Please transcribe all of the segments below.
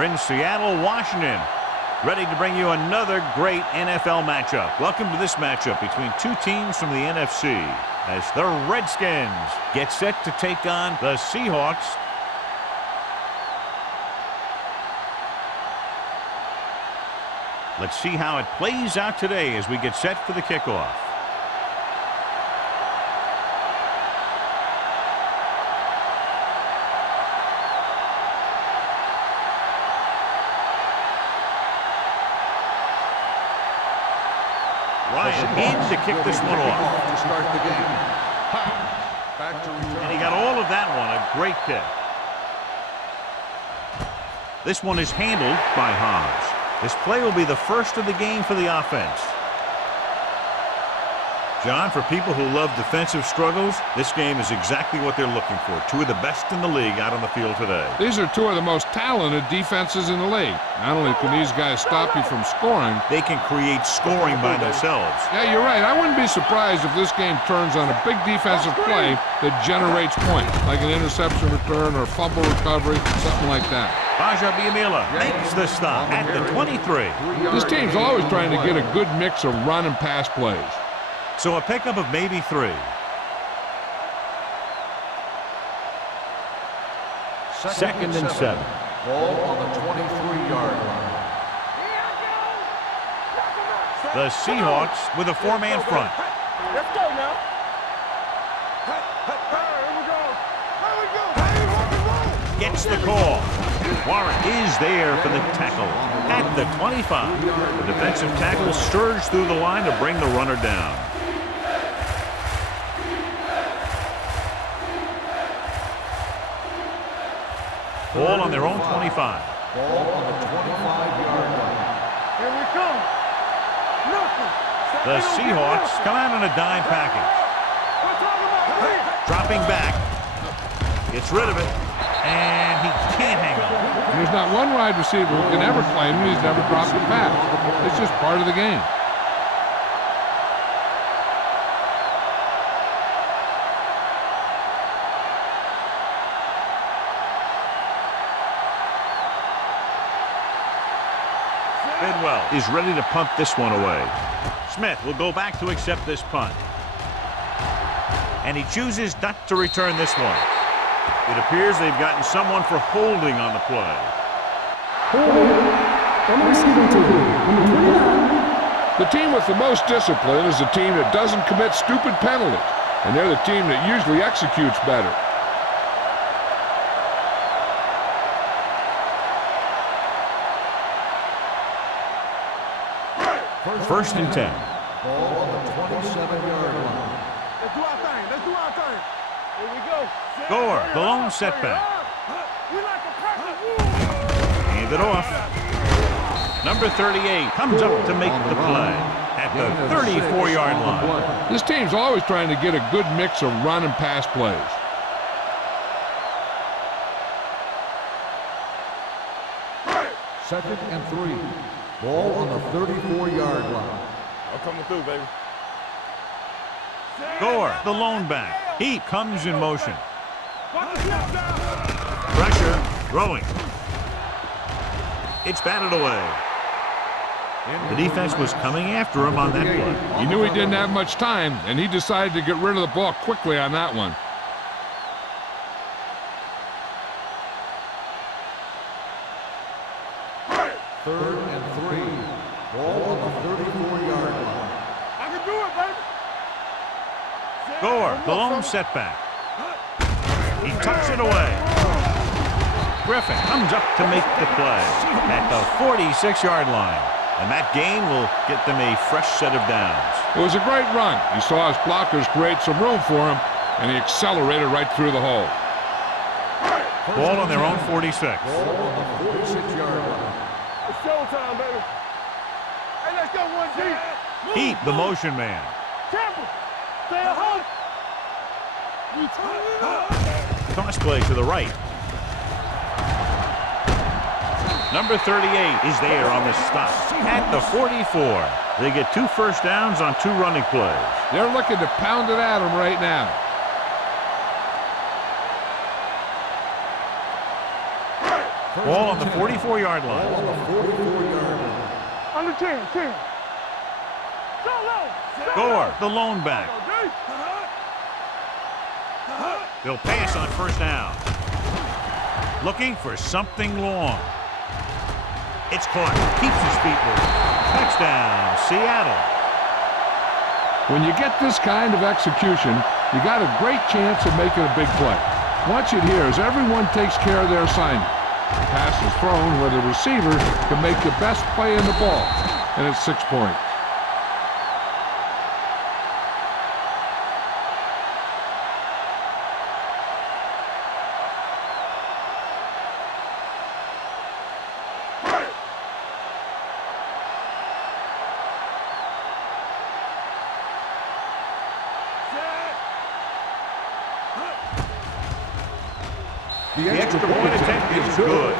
We're in Seattle, Washington, ready to bring you another great NFL matchup. Welcome to this matchup between two teams from the NFC as the Redskins get set to take on the Seahawks. Let's see how it plays out today as we get set for the kickoff. Ryan in to kick this one off. To start the game. Back to return. And he got all of that one. A great kick. This one is handled by Hobbs. This play will be the first of the game for the offense. John, for people who love defensive struggles, this game is exactly what they're looking for. Two of the best in the league out on the field today. These are two of the most talented defenses in the league. Not only can these guys stop you from scoring, they can create scoring by themselves. Yeah, you're right. I wouldn't be surprised if this game turns on a big defensive play that generates points, like an interception return or fumble recovery, something like that. Baja Biamila makes the stop at the 23. This team's always trying to get a good mix of run and pass plays. So a pickup of maybe 3. Second and 7. Ball on the 23-yard line. The Seahawks with a 4-man front. Let's go now. Gets the call. Warren is there for the tackle at the 25. The defensive tackle surged through the line to bring the runner down. Ball on their own 25. Ball on the 25-yard line. Here we come. Nothing. The Seahawks come out in a dime package. Dropping back. Gets rid of it. And he can't hang on. There's not one wide receiver who can ever claim he's never dropped a pass. It's just part of the game. Bidwell is ready to punt this one away. Smith will go back to accept this punt. And he chooses not to return this one. It appears they've gotten someone for holding on the play. The team with the most discipline is the team that doesn't commit stupid penalties, and they're the team that usually executes better. First and 10. Ball on the 27-yard line. Let's do our thing. Let's do our thing. Here we go. Gore, the lone setback. We like a practice. Hand it off. Number 38 comes up to make the play at the 34-yard line. This team's always trying to get a good mix of run and pass plays. Second and 3. Ball on the 34-yard line. I'm coming through, baby. Gore, the lone back. He comes in motion. Pressure, throwing. It's batted away. The defense was coming after him on that play. He knew he didn't have much time, and he decided to get rid of the ball quickly on that one. Third and 3. Ball on the 34-yard line. I can do it, baby. Gore, the lone setback. He tucks it away. Griffin comes up to make the play at the 46-yard line. And that gain will get them a fresh set of downs. It was a great run. He saw his blockers create some room for him, and he accelerated right through the hole. Ball on their own 46. Ball on the 46-yard line. It's showtime, baby. Hey, let's go 1G. Heat, the motion man. Campbell, stay at home. Toss play to the right. Number 38 is there on the stop at the 44. They get 2 first downs on 2 running plays. They're looking to pound it at him right now. Ball on the 44-yard line. Ball on the 44-yard line. Under 10, 10. Gore, the lone back. They'll pass on first down. Looking for something long. It's caught. Keeps his feet moving. Touchdown, Seattle. When you get this kind of execution, you got a great chance of making a big play. Watch it here as everyone takes care of their assignment. The pass is thrown where the receiver can make the best play in the ball, and it's 6 points. The extra point attempt is good.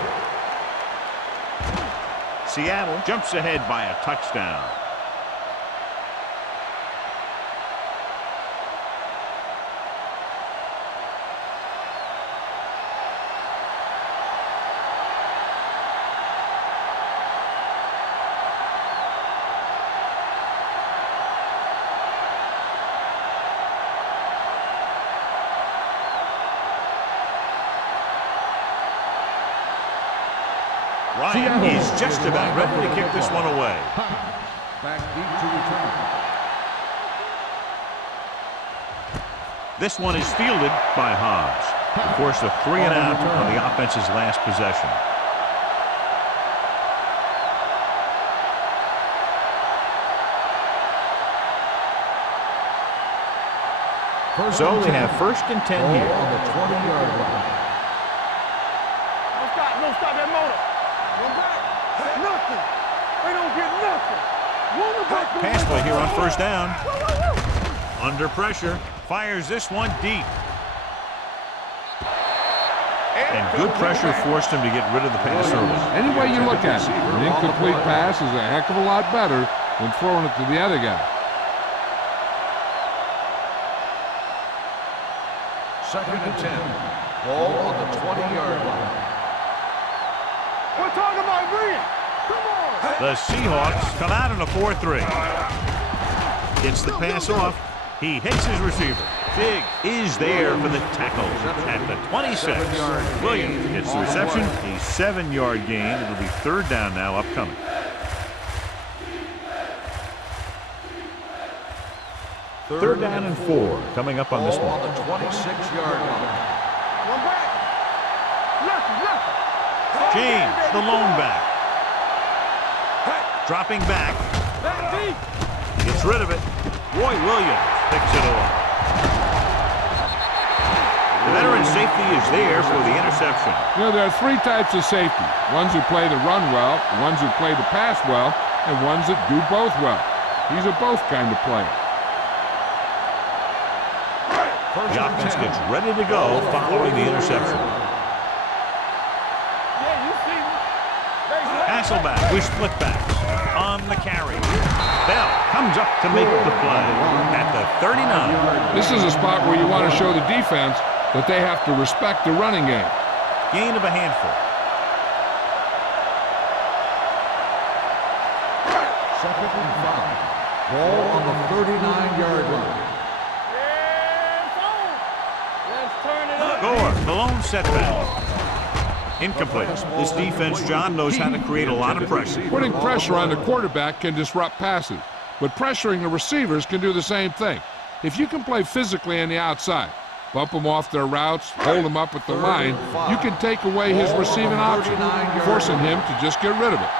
Seattle jumps ahead by a touchdown. Ryan is just about ready to kick this one away. Back deep to return. This one is fielded by Hobbs. Of course, a 3 and out on the offense's last possession. So they have 1st and 10 here. On the 20-yard line. No stop that motor. Go back. Nothing. They don't get nothing. Pass play here on first down. Under pressure. Fires this one deep. And good pressure forced him to get rid of the pass early. Any way you look at it, an incomplete pass is a heck of a lot better than throwing it to the other guy. 2nd and 10. Ball on the 20-yard line. We're talking about green. Come on. The Seahawks come out in a 4-3. Gets the pass off. He hits his receiver. Big is there for the tackle at the 26. Williams gets the reception. A 7-yard gain. It'll be 3rd down now upcoming. Third down and 4 coming up on this one. On the 26-yard line. One back. Left. James, the lone back. Dropping back. Back deep. Gets rid of it. Roy Williams picks it off. The veteran safety is there for the interception. You know, there are 3 types of safety. Ones who play the run well, ones who play the pass well, and ones that do both well. He's a both kind of player. The offense gets ready to go following the interception. Hasselback with split backs on the carry. Bell comes up to make the play at the 39. This is a spot where you want to show the defense that they have to respect the running game. Gain of a handful. 2nd and 5. Ball on the 39-yard line. Gore, the lone setback. Incomplete. This defense, John, knows how to create a lot of pressure. Putting pressure on the quarterback can disrupt passes, but pressuring the receivers can do the same thing. If you can play physically on the outside, bump them off their routes, hold them up at the line, you can take away his receiving option, forcing him to just get rid of it.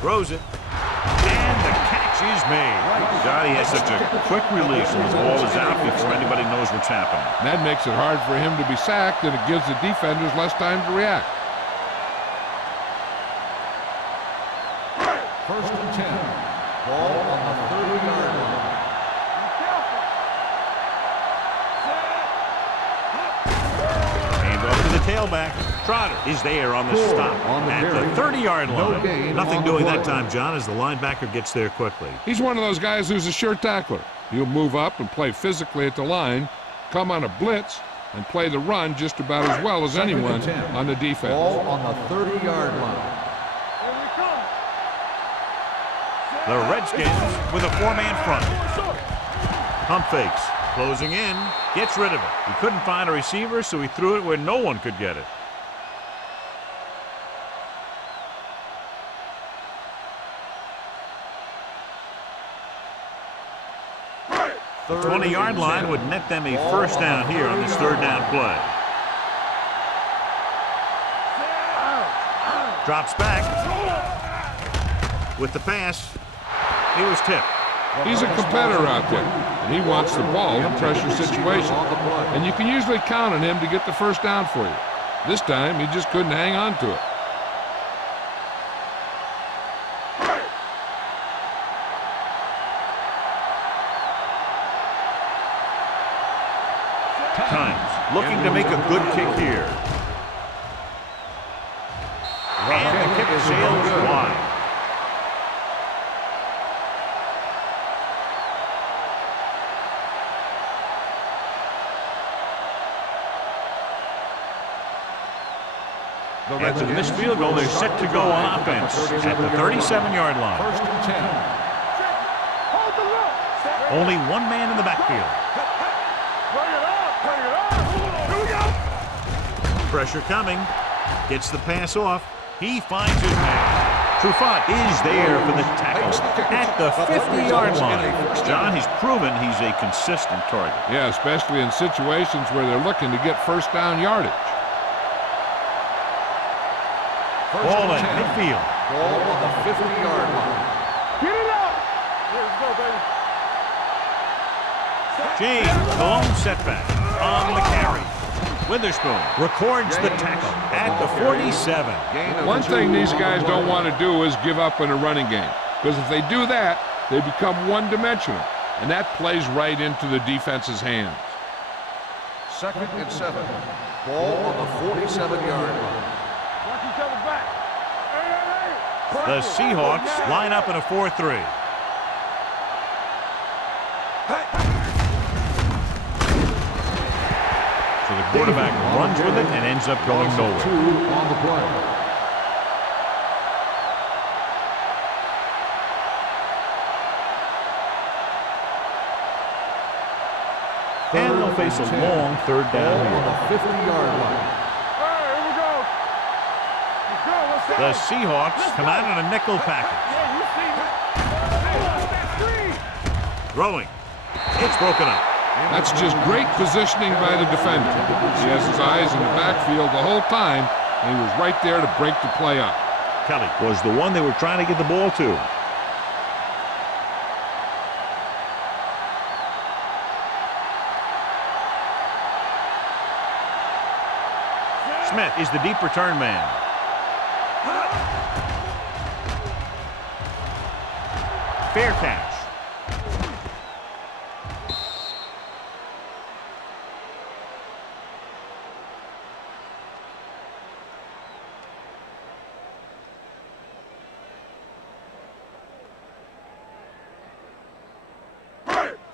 Throws it. And the catch is made. God, he has such a quick release, and the ball is out before anybody knows what's happening. That makes it hard for him to be sacked, and it gives the defenders less time to react. 1st and 10. Ball on the 30-yard line. Hand off to the tailback. Trotter is there on the stop at the 30-yard line. Nothing doing that time, John, as the linebacker gets there quickly. He's one of those guys who's a sure tackler. He'll move up and play physically at the line, come on a blitz, and play the run just about as well as anyone on the defense. Ball on the 30-yard line. The Redskins with a 4-man front. Pump fakes. Closing in. Gets rid of it. He couldn't find a receiver, so he threw it where no one could get it. The 20-yard line would net them a first down here on this third down play. Drops back. With the pass, he was tipped. He's a competitor out there, and he wants the ball in pressure situations. And you can usually count on him to get the first down for you. This time, he just couldn't hang on to it. Times looking to make a good kick here. And the kick sails wide. After the missed field goal, they're set to go on offense at the 37-yard line. First and 10. Only one man in the backfield. Pressure coming. Gets the pass off. He finds his man. Trufant is there for the tackle at the 50-yard line. John, he's proven he's a consistent target. Yeah, especially in situations where they're looking to get first down yardage. Ball at midfield. Ball on the 50-yard line. Get it out! Let's go, baby. James, the lone setback on the carry. Witherspoon records the tackle at the 47. One thing these guys don't want to do is give up in a running game, because if they do that, they become one-dimensional, and that plays right into the defense's hands. Second and 7. Ball on the 47-yard line. Watch each other back. Hey. The Seahawks line up in a 4-3. So the quarterback runs with it and ends up going nowhere. 2 on the play. And they'll face a long third down Ball on here. the 50-yard line. All right, here we go. Let's go. Let's go. The Seahawks come out in a nickel package. Yeah, you see me. Throwing. It's broken up. That's just great positioning by the defender. He has his eyes in the backfield the whole time, and he was right there to break the play up. Kelly was the one they were trying to get the ball to. Smith is the deep return man. Fair catch.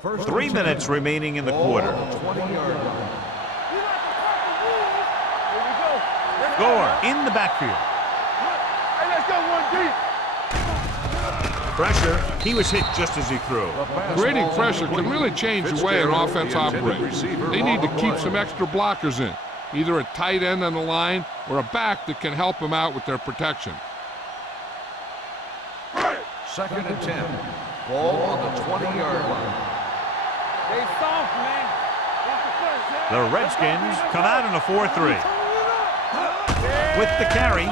First 3 and 10. minutes remaining in the quarter. Ball on the 20-yard line. Here we go. Gore in the backfield. Hey, let's go one deep. Pressure. He was hit just as he threw. Creating pressure can really change the way an offense operates. They need to keep some extra blockers in, either a tight end on the line or a back that can help them out with their protection. Second and 10. Ball on the 20-yard line. Stay soft, man. Watch the first, yeah. The Redskins come out in a 4-3. With the carry,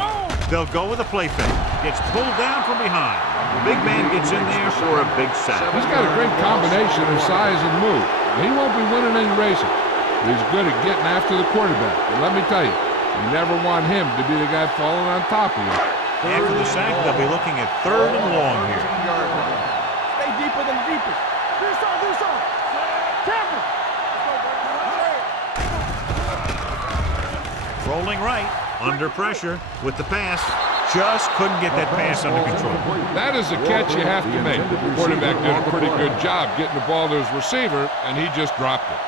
they'll go with a play fake. Gets pulled down from behind. The big man gets in there for a big sack. He's got a great combination of size and move. He won't be winning any races, but he's good at getting after the quarterback. And let me tell you, you never want him to be the guy falling on top of you. After the sack, they'll be looking at 3rd and long here. Stay deeper than deepest. Do something. Cameron. Rolling right, Under pressure with the pass. Just couldn't get that pass under control. That is a catch you have to make. The quarterback did a pretty good job getting the ball to his receiver, and he just dropped it.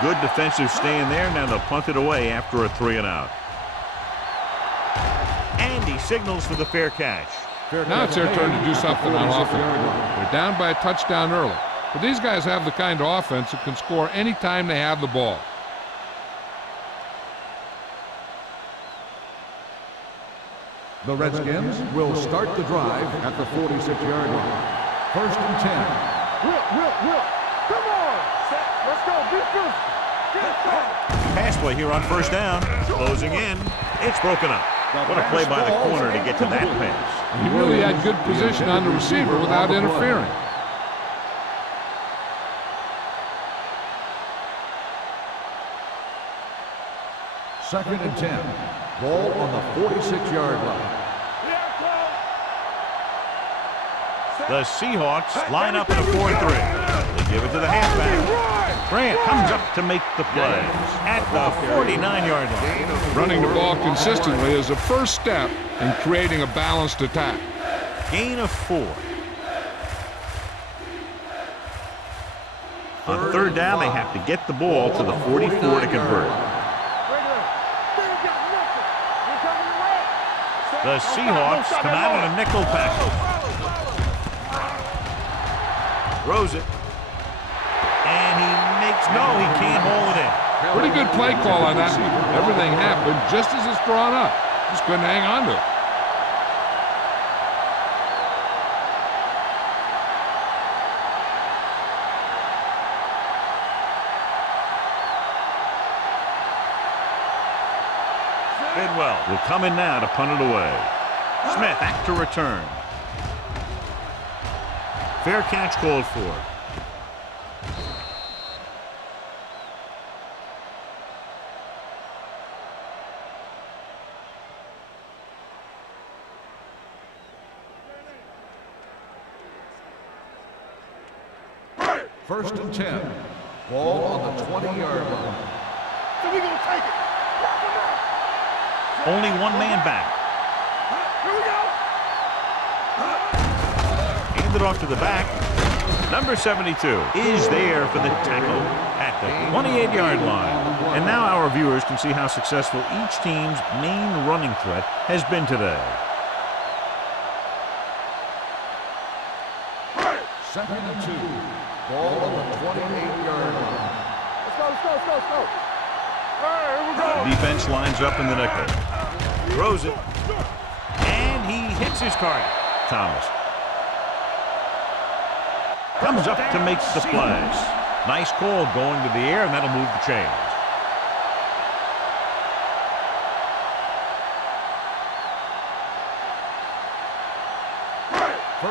Good defensive stand there. Now they'll punt it away after a 3-and-out. And he signals for the fair catch. Now it's their turn to do something on offense. They're down by a touchdown early. But these guys have the kind of offense that can score any time they have the ball. The Redskins will start the drive at the 46-yard line. 1st and 10. Will. Come on. Let's go. Be physical. Pass play here on 1st down. Closing in. It's broken up. What a play by the corner to get to that pass. He really had good position on the receiver without interfering. Second and 10. Ball on the 46-yard line. The Seahawks line up in a 4-3. They give it to the halfback. Grant comes up to make the play at the 49-yard line. Running the ball consistently is the first step in creating a balanced attack. Gain of 4. On 3rd down, they have to get the ball to the 44 to convert. The Seahawks come out on a nickel package. Throws it. And he makes, no, he can't hold it in. Pretty good play call on that. Everything happened just as it's drawn up. Just couldn't hang on to it. Bidwell will come in now to punt it away. Smith back to return. Fair catch called for. First and 10. Ball on the 20-yard line. So we gonna take it. Only one man back. Here we go. Handed off to the back. Number 72 is there for the tackle at the 28-yard line. And now our viewers can see how successful each team's main running threat has been today. Second and 2. Ball on the 28-yard line. Let's go. All right, here we go. Defense lines up in the nickel. Throws it. And he hits his target. Thomas comes up to make the play. Nice call going to the air, and that'll move the chains.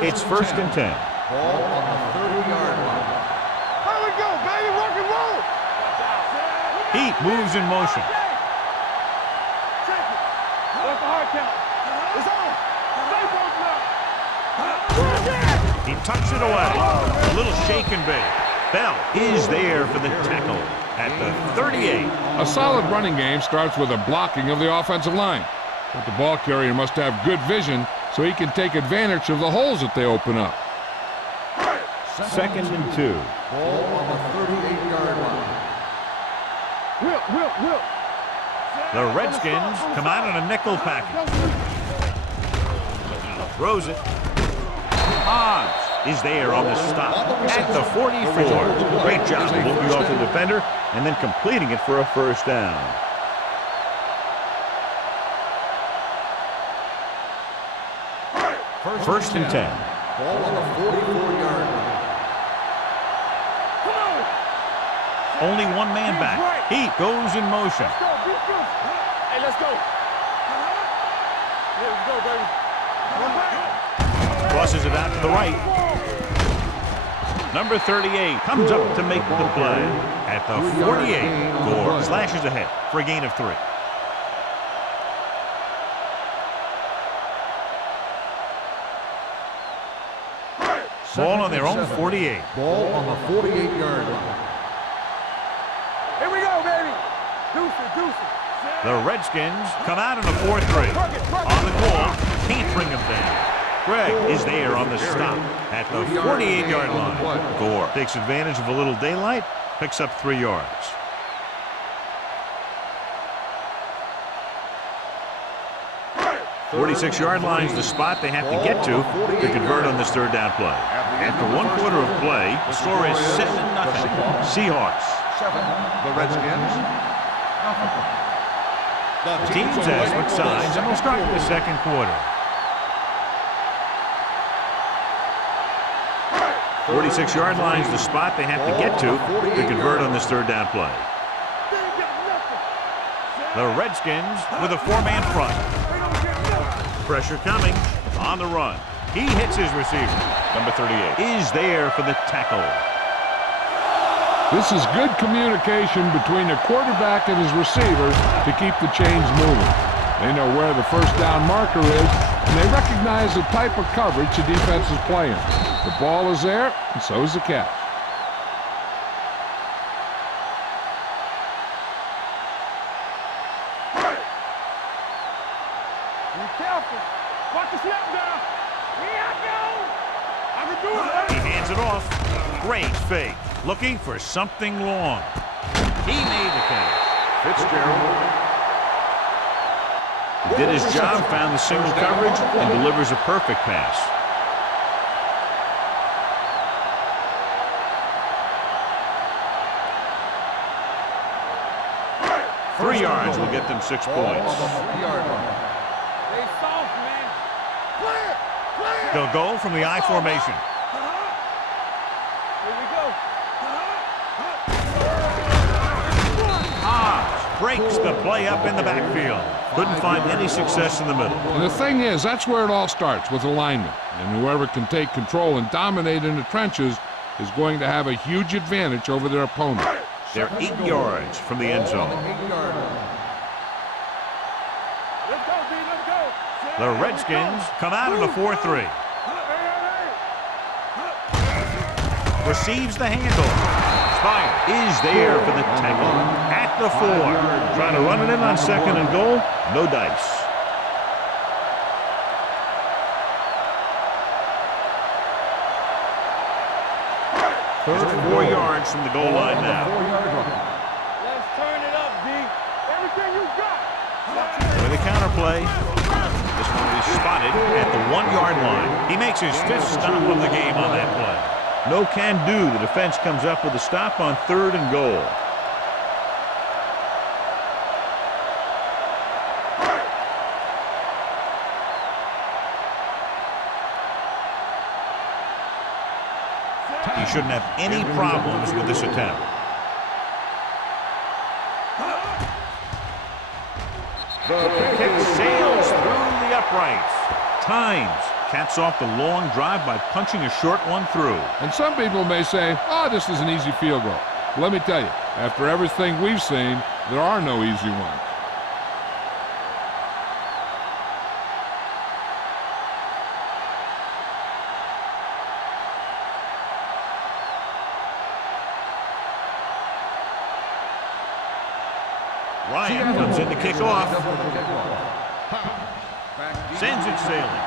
It's 1st and 10. Ball on the 30-yard line. Here we go, baby. Rock and roll. Heat moves in motion. Check it. That's the hard count. It's on. Stay broken up. He tucks it away. A little shake and bake. Bell is there for the tackle at the 38. A solid running game starts with a blocking of the offensive line. But the ball carrier must have good vision so he can take advantage of the holes that they open up. Second and 2. Ball on the 38-yard line. Will. The Redskins come out in a nickel package. Throws it. Hobbs is there on the stop at the 44. Great job looking off the defender and then completing it for a 1st down. First and 10. Ball on the 44-yard line. Only one man back. Heat goes in motion. Hey, let's go. Here we go, baby. Run back. Crosses it out to the right. Number 38 comes up to make the play at the 48. Gore slashes ahead for a gain of 3. Ball on their own 48. Ball on the 48-yard line. Here we go, baby. Deuce it. The Redskins come out in a 4-3. On the call, can't bring them down. Greg is there on the stop at the 48-yard line. Gore takes advantage of a little daylight, picks up 3 yards. 46-yard line is the spot they have to get to convert on this third down play. After 1 quarter of play, the score is 7-0. Seahawks. 7. The Redskins. The teams have switched sides and will start the second quarter. 46-yard line is the spot they have to get to convert on this third down play. The Redskins with a 4-man front. Pressure coming on the run. He hits his receiver. Number 38 is there for the tackle. This is good communication between the quarterback and his receivers to keep the chains moving. They know where the first down marker is, and they recognize the type of coverage the defense is playing. The ball is there, and so is the catch. Be careful. Watch the snap down. Here I go. I can do it. He hands it off. Great fake. Looking for something long. He made the catch. Fitzgerald. He did his job, found the single coverage, and delivers a perfect pass. Three yards will get them 6 points. Stay soft, man. Clear. They'll go from the I formation. Here we go. Breaks the play up in the backfield. Couldn't find any success in the middle. And the thing is, that's where it all starts, with alignment. And whoever can take control and dominate in the trenches is going to have a huge advantage over their opponent. They're 8 yards from the end zone. Let's go, D. Let's go. The Redskins come out in a 4-3. Receives the handoff. Spire is there for the tackle at the 4. Trying to run it in on 2nd and goal. No dice. Just 4 yards from the goal line now. Let's turn it up, D. Everything you got. With a counterplay. This one is spotted at the 1-yard line. He makes his 5th stop of the game on that play. No can do. The defense comes up with a stop on 3rd and goal. He shouldn't have any problems with this attempt. The kick sails through the uprights. Times caps off the long drive by punching a short one through. And some people may say, oh, this is an easy field goal. But let me tell you, after everything we've seen, there are no easy ones. Ryan comes in to kick off. Sends it sailing.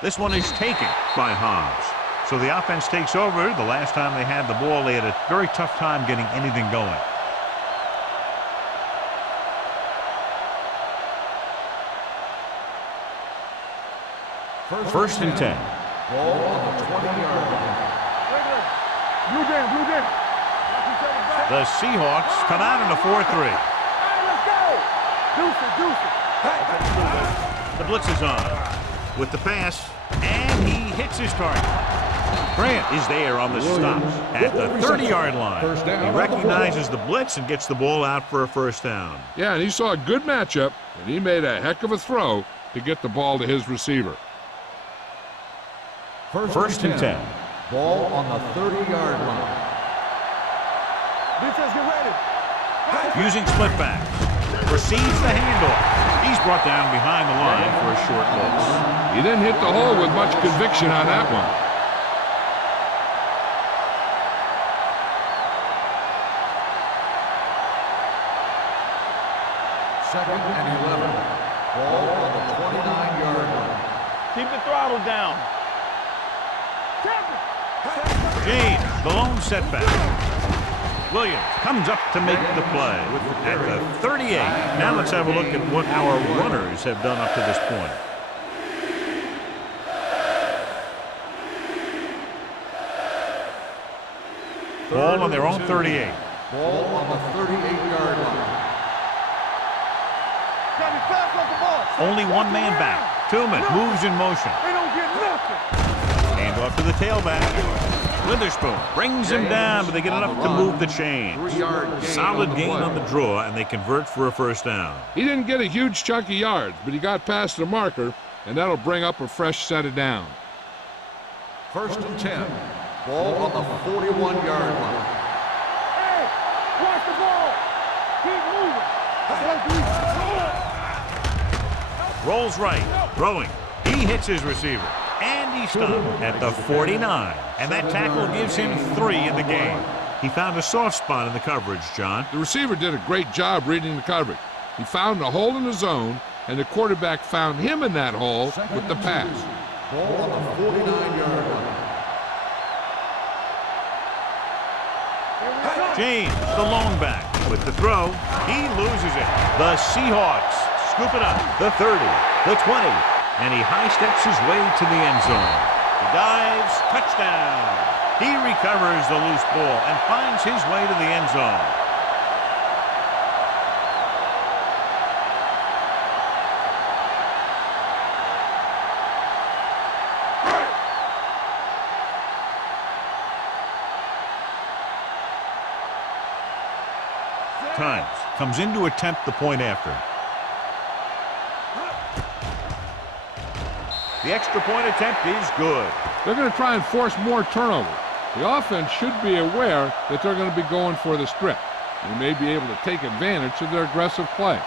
This one is taken by Hobbs. So the offense takes over. The last time they had the ball, they had a very tough time getting anything going. First and 10. Ball on the 20-yard line. Blue game. The Seahawks come out in a 4-3. Let's go. Deuce it. The blitz is on with the pass, and he hits his target. Grant is there on the stop at the 30-yard line. He recognizes the blitz and gets the ball out for a first down. Yeah, and he saw a good matchup, and he made a heck of a throw to get the ball to his receiver. First and 10. Ball on the 30-yard line. Defense, get ready. Using split back. Receives the handoff. He's brought down behind the line for a short loss. He didn't hit the hole with much conviction on that one. Second and 11. Ball on the 29-yard line. Keep the throttle down. James, the lone setback. Williams comes up to make the play at the 38. Now let's have a look at what our runners have done up to this point. Ball on their own 38. Ball on the 38-yard line. Only one man back. Tillman moves in motion. They don't get nothing. Hand off to the tailback. Witherspoon brings him down, but they get enough to move the chains. 3-yard gain. Solid gain on the draw, and they convert for a first down. He didn't get a huge chunk of yards, but he got past the marker, and that'll bring up a fresh set of downs. First and 10. Ball on the 41-yard line. Hey, watch the ball. Keep moving. Rolls right, throwing. He hits his receiver, and he's stopped at the 49. And that tackle gives him 3 in the game. He found a soft spot in the coverage, John. The receiver did a great job reading the coverage. He found a hole in the zone, and the quarterback found him in that hole with the pass. Ball on the 49-yard line. James, the lone back, with the throw. He loses it. The Seahawks scoop it up. The 30, the 20, and he high steps his way to the end zone. He dives, touchdown. He recovers the loose ball and finds his way to the end zone. Times comes in to attempt the point after. The extra point attempt is good. They're going to try and force more turnovers. The offense should be aware that they're going to be going for the strip. They may be able to take advantage of their aggressive play.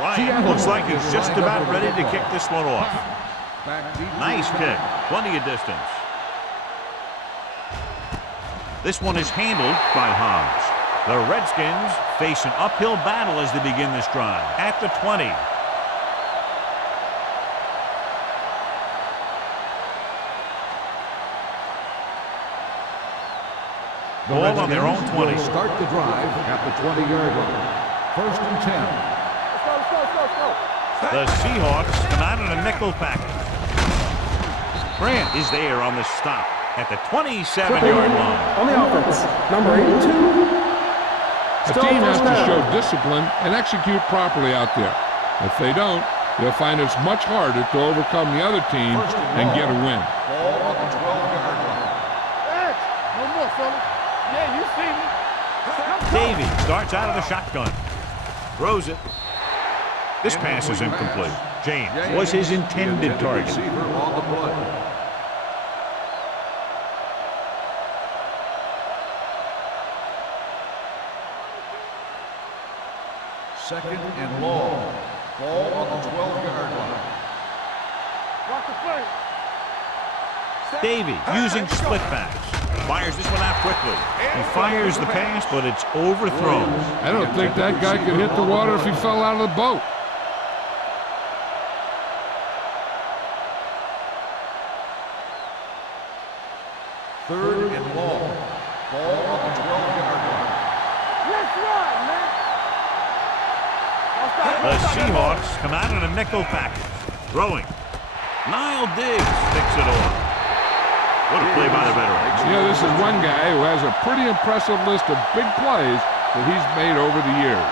Ryan looks like he's just about ready to kick this one off. Nice kick. Plenty of distance. This one is handled by Hobbs. The Redskins face an uphill battle as they begin this drive. At the 20. Ball on their own 20. Start the drive at the 20-yard line. First and 10. The Seahawks come out in a nickel package. Grant is there on the stop at the 27-yard line. On the offense, number 82. A team has to show discipline and execute properly out there. If they don't, they'll find it's much harder to overcome the other team and get a win. Ball on the 12-yard line. No more, fella. Yeah, you see me. Davey starts out of the shotgun. Throws it. This pass is incomplete. James was his intended target. Receiver on the play. Second and long. Ball on the 12-yard line. Watch the play. Davey using split backs. Fires this one out quickly. He fires the pass, but it's overthrown. I don't think that guy could hit the water if he fell out of the boat. Third and long. Ball on the 12-yard line. Let's run, man. The Seahawks come out in a nickel package. Throwing. Niall Diggs picks it off. What a play by the veteran. You know, this is one guy who has a pretty impressive list of big plays that he's made over the years.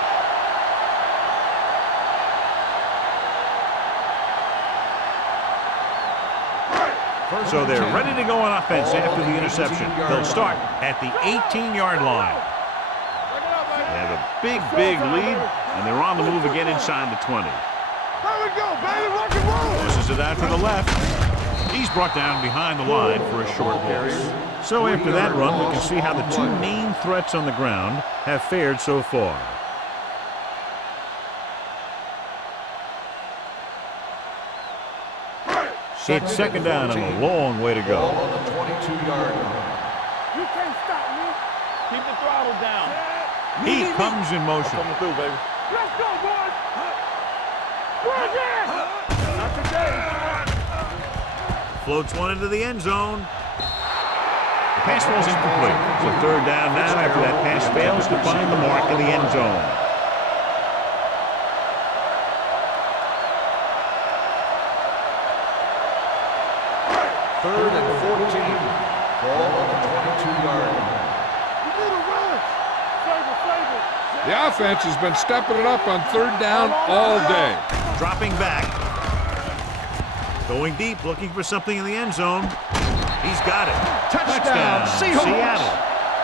So they're ready to go on offense after the interception. They'll start at the 18-yard line. They have a big lead, And they're on the move again inside the 20. There we go, baby. Rock and roll. Pushes it out to the left. He's brought down behind the line for a short loss. So after that run, we can see how the two main threats on the ground have fared so far. It's second down and a long way to go. On the 22-yard line. You can't stop me. Keep the throttle down. He comes in motion. Coming through, baby. Let's go, boys. We're again. Not today. Floats one into the end zone. The pass ball's incomplete. So third down now after that pass fails to find the mark in the end zone. Third and 14. Ball on the 22-yard line. You need a run. Flavor. The offense has been stepping it up on third down all day. Dropping back. Going deep, looking for something in the end zone. He's got it. Touchdown, Seahawks. Seattle.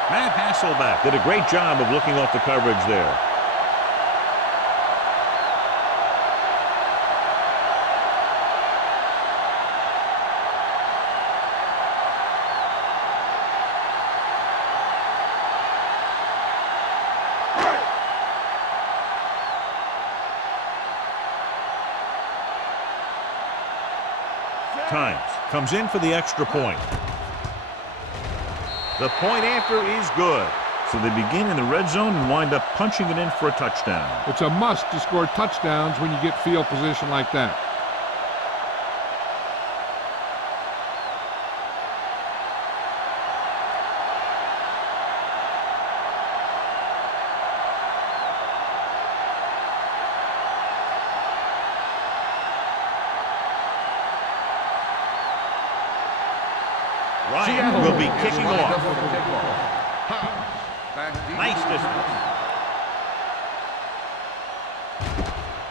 Matt Hasselbeck did a great job of looking off the coverage there. Times comes in for the extra point. The point after is good. So they begin in the red zone and wind up punching it in for a touchdown. It's a must to score touchdowns when you get field position like that. Ryan will be kicking off. Nice distance.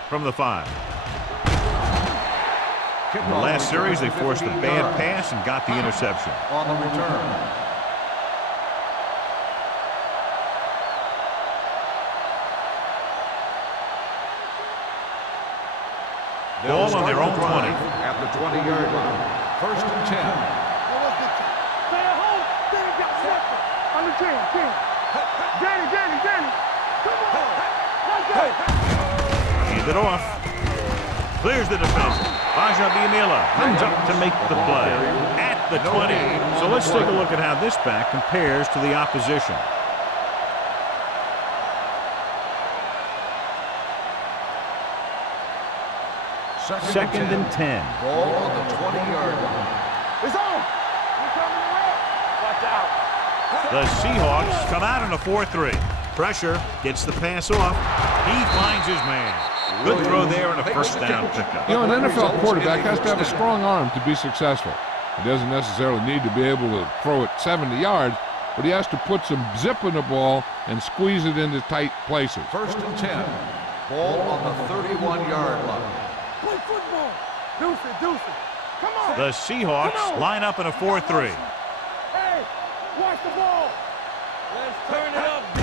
From the 5. In the last series, they forced a bad pass and got the interception. On the return. Ball on their own 20. At the 20-yard line. First and 10. Stay at home. Stay and got something. On the 10. Danny. Come on. Let's go. Hand it off. Clears the defense. Baja Biamila comes up to make the play at the 20. So let's take a look at how this back compares to the opposition. Second and 10. Ball on the 20-yard line. It's on. We're coming around. Watch out. The Seahawks come out in a 4-3. Pressure, gets the pass off. He finds his man. Good throw there and a first down pickup. You know, an NFL quarterback has to have a strong arm to be successful. He doesn't necessarily need to be able to throw it 70 yards, but he has to put some zip in the ball and squeeze it into tight places. First and 10. Ball on the 31-yard line. Play football. Deuce it. Come on. The Seahawks line up in a 4-3. Hey, watch the ball. Let's turn it up, D.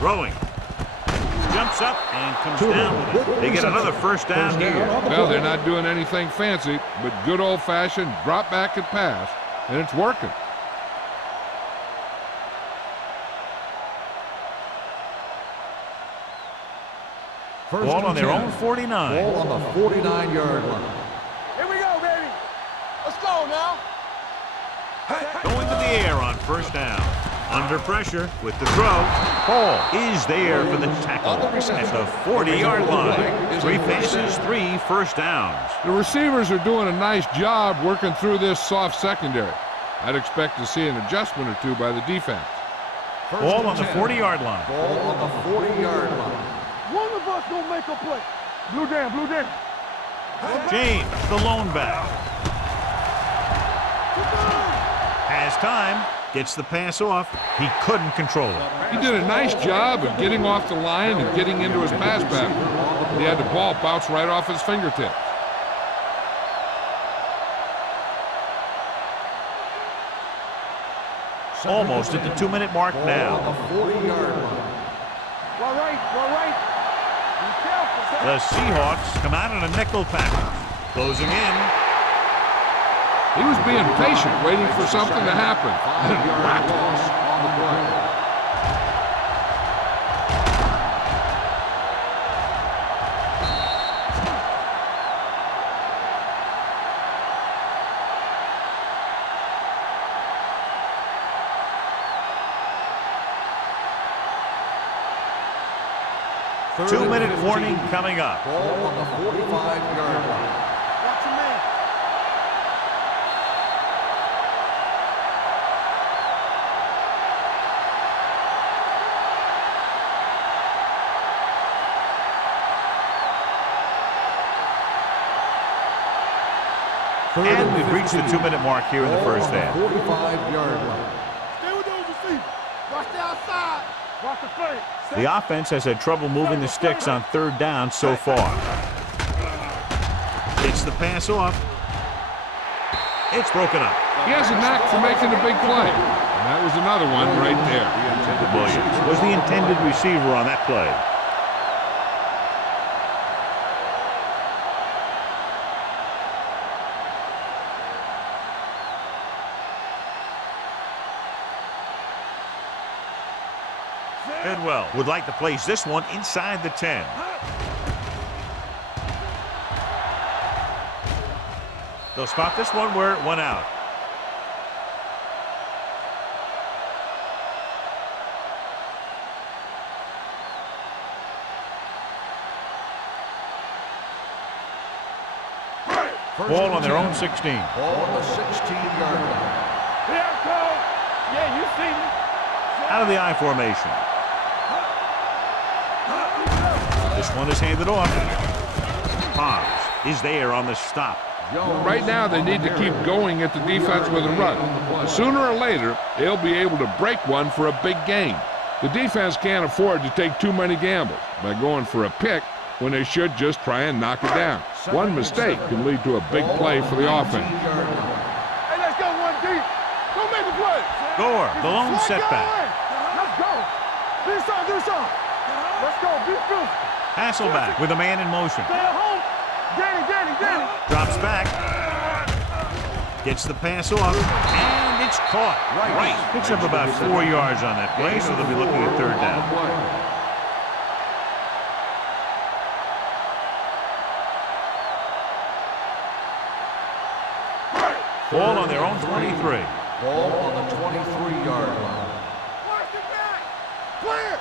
Throwing. Jumps up and comes down with it. They get another first down here. Well, they're not doing anything fancy, but good old-fashioned drop back and pass, and it's working. Ball on their own 49. Ball on the 49-yard line. Here we go, baby. Let's go now. Going to the air on first down. Under pressure with the throw. Ball is there for the tackle at the 40-yard line. 3 passes, 3 first downs. The receivers are doing a nice job working through this soft secondary. I'd expect to see an adjustment or two by the defense. Ball on the 40-yard line. Ball on the 40-yard line. One of us gonna make a play. Blue down. James, the lone back. Has time. Gets the pass off. He couldn't control it. He did a nice job of getting off the line and getting into his pass pattern. He had the ball bounce right off his fingertips. Almost at the 2-minute mark now. On the 40-yard line. Well, right. Be careful. The Seahawks come out in a nickel package. Closing in. He was being patient, waiting for something to happen. 5-yard loss on the play. Two-minute warning coming up. Ball on the 45-yard line. Watch your man. And we've reached the 2-minute mark here in the first half. 45-yard line. Stay with those receivers. Watch the outside. Watch the play. The offense has had trouble moving the sticks on third down so far. Gets the pass off. It's broken up. He has a knack for making a big play. And that was another one right there. Williams was the intended receiver on that play. Bidwell would like to place this one inside the 10. They'll spot this one where it went out. Ball on their own 16. Ball on the 16-yard line. Here it goes. Yeah, you see me. Out of the I formation. This one is handed off. Hobbs is there on the stop. Right now, they need to keep going at the defense with a run. Sooner or later, they'll be able to break one for a big gain. The defense can't afford to take too many gambles by going for a pick when they should just try and knock it down. One mistake can lead to a big play for the offense. Hey, let's go one deep. Go make a play. Gore, the lone setback. Let's go. Do something. Let's go. Be physical. Hasselback with a man in motion. Stay at home. Danny. Drops back. Gets the pass off. And it's caught. Right. Picks up about 4 yards on that play, so they'll be looking at third down. Ball on their own 23. Ball on the 23-yard line. Clear.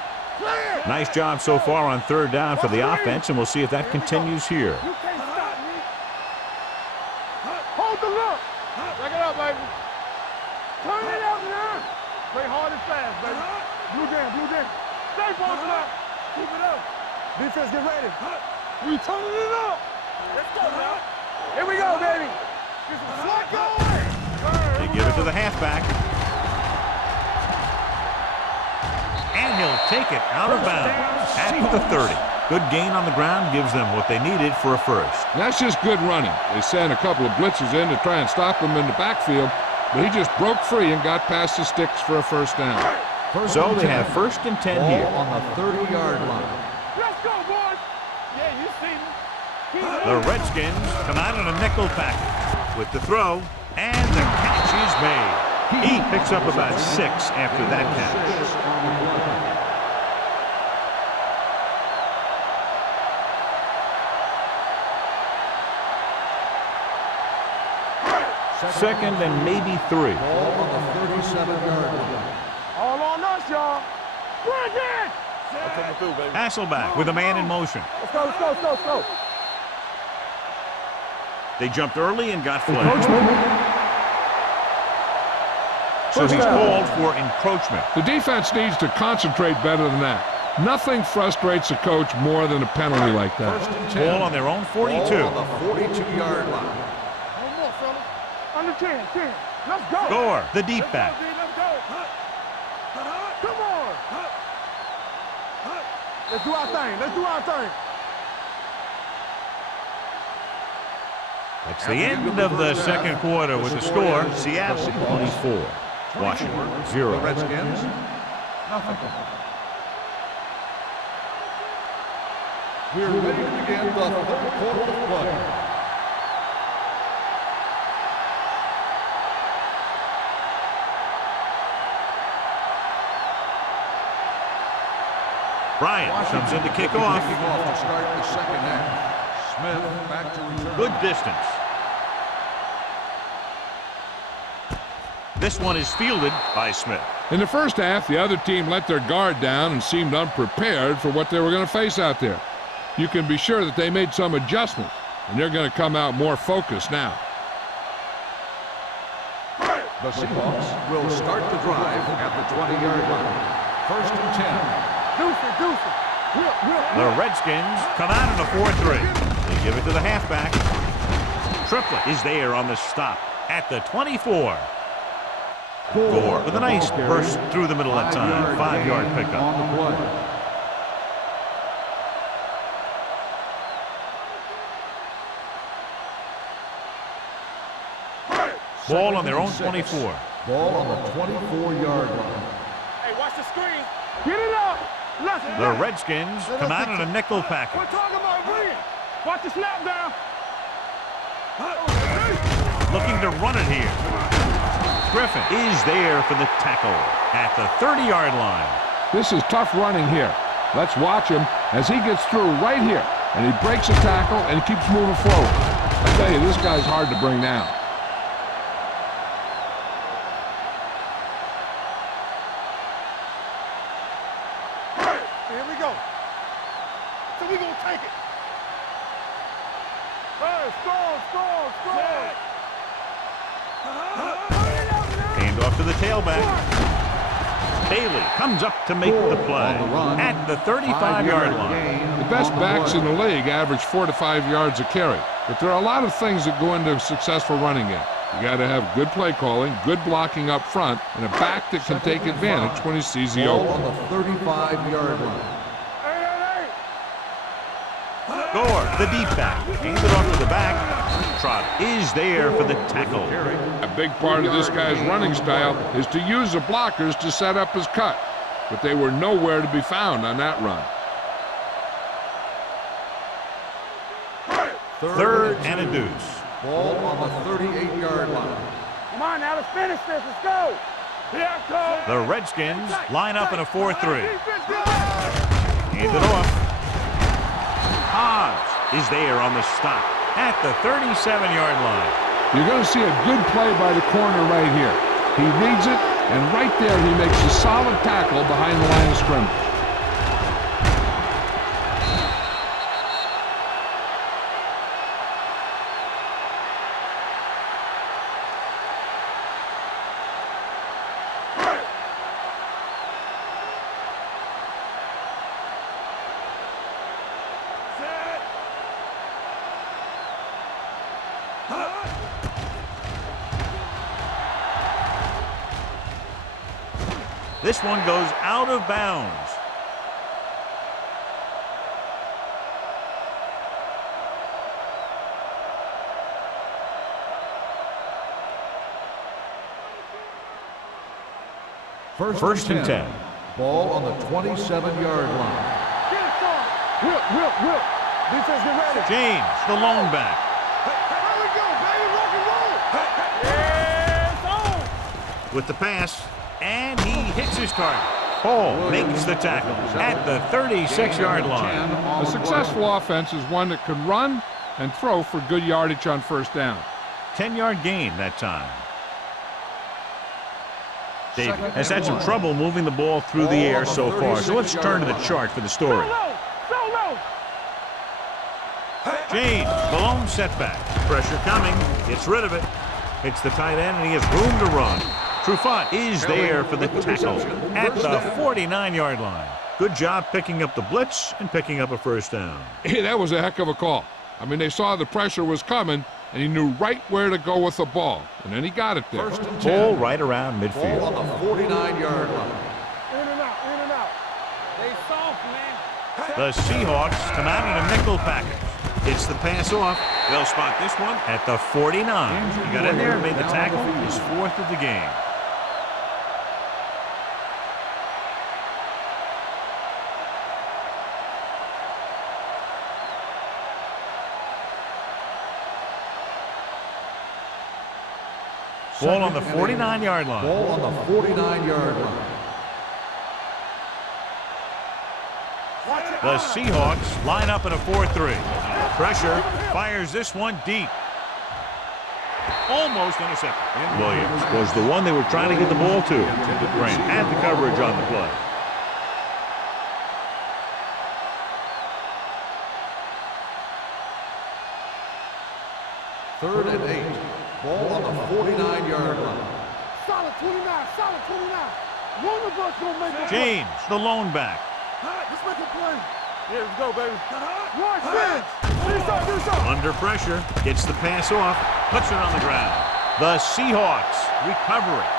Nice job so far on third down for the offense, and we'll see if that continues here. You can't stop me. Hold the look. Back it up, baby. Turn it up now. Play hard and fast, baby. Blue jam. Stay posted up. Keep it up. Defense, get ready. We turning it up. Let's go now. Here we go, baby. Get some slack going. They give it to the halfback. And he'll take it out of bounds at the 30. Good gain on the ground gives them what they needed for a first. That's just good running. They sent a couple of blitzes in to try and stop him in the backfield, but he just broke free and got past the sticks for a first down. So they have first and 10 here. Ball on the 30-yard line. Let's go, boys. Yeah, you see me. The Redskins come out in a nickel package with the throw, and the catch is made. He picks up about 6 after that catch. Second and maybe 3. Ball on the 37-yard line. All on us, y'all. Bring it. Hasselback with a man in motion. Let's go. They jumped early and got flagged. So he's called for encroachment. The defense needs to concentrate better than that. Nothing frustrates a coach more than a penalty like that. First and 10. Ball on their own 42. Ball on the 42-yard line. One more, fellas. Under 10. Let's go. Gore, the deep back. Let's go. Come on. Let's do our thing. That's the end of the second quarter with the score, Seattle 24, Washington 0. The Redskins, nothing. We're ready to begin the third quarter of play. Bryant comes in to kick off. Kicking off to start the second half. Smith back to return. Good distance. This one is fielded by Smith. In the first half, the other team let their guard down and seemed unprepared for what they were going to face out there. You can be sure that they made some adjustments, and they're going to come out more focused now. The Seahawks will start the drive at the 20-yard line. First and 10. The Redskins come out in a 4-3. They give it to the halfback. Triplett is there on the stop at the 24. Gore with a nice burst through the middle that time. 5-yard pickup. On the play. Ball on their own 24. Ball on the 24-yard line. Hey, watch the screen. Get it up. The Redskins come out in a nickel package. We're talking about bringing. Watch the snap down. Looking to run it here. Griffin is there for the tackle at the 30-yard line. This is tough running here. Let's watch him as he gets through right here, and he breaks a tackle and he keeps moving forward. I tell you, this guy's hard to bring down. Here we go. So we gonna take it. Hey, score. Hand off to the tailback. Bailey comes up to make the play at the 35-yard line. The best backs in the league average 4 to 5 yards a carry, but there are a lot of things that go into a successful running game. You got to have good play calling, good blocking up front, and a back that can take advantage when he sees the Ball open. on the 35-yard line. Gore, the deep back, hands it off to the back. Trot is there for the tackle. A big part of this guy's running style is to use the blockers to set up his cut, but they were nowhere to be found on that run. Third and a deuce. Ball on the 38-yard line. Come on now, let's finish this. Let's go. Here I come. The Redskins line up in a 4-3. Hand it off. Hobbs is there on the stop at the 37-yard line. You're going to see a good play by the corner right here. He reads it, and right there he makes a solid tackle behind the line of scrimmage. This one goes out of bounds. First and 10. Ball on the 27-yard line. Get it started. Whip. Defense, get ready. James, the lone back. Here we go, baby. Rock and roll. Yeah, it's on. With the pass, and he hits his target. Hall makes the tackle at the 36-yard line. A successful offense is one that can run and throw for good yardage on first down. 10-yard gain that time. David has had some trouble moving the ball through the air so far, so let's turn to the chart for the story. So low. James, the lone setback. Pressure coming, gets rid of it. Hits the tight end, and he has room to run. Trufant is there for the tackle at the 49-yard line. Good job picking up the blitz and picking up a first down. Hey, that was a heck of a call. I mean, they saw the pressure was coming, and he knew right where to go with the ball, and then he got it there. First and 10. Ball right around Ball midfield. on the 49-yard line. In and out. They soft, man. The Seahawks come out in a nickel package. Hits the pass off. They'll spot this one at the 49. He got in there and made the tackle. His fourth of the game. Ball on the 49-yard line. Ball on the 49-yard line. The Seahawks line up in a 4-3. Pressure, fires this one deep. Almost intercepted. Williams was the one they were trying to get the ball to. Grant had the coverage on the play. Third and 8. Ball on the 49-yard line. Solid 29, solid 29. One of us gonna make a play. James, the lone back. Let's make a play. Yeah, let's go, baby. Watch this. Do something. Under pressure, gets the pass off, puts it on the ground. The Seahawks recover it.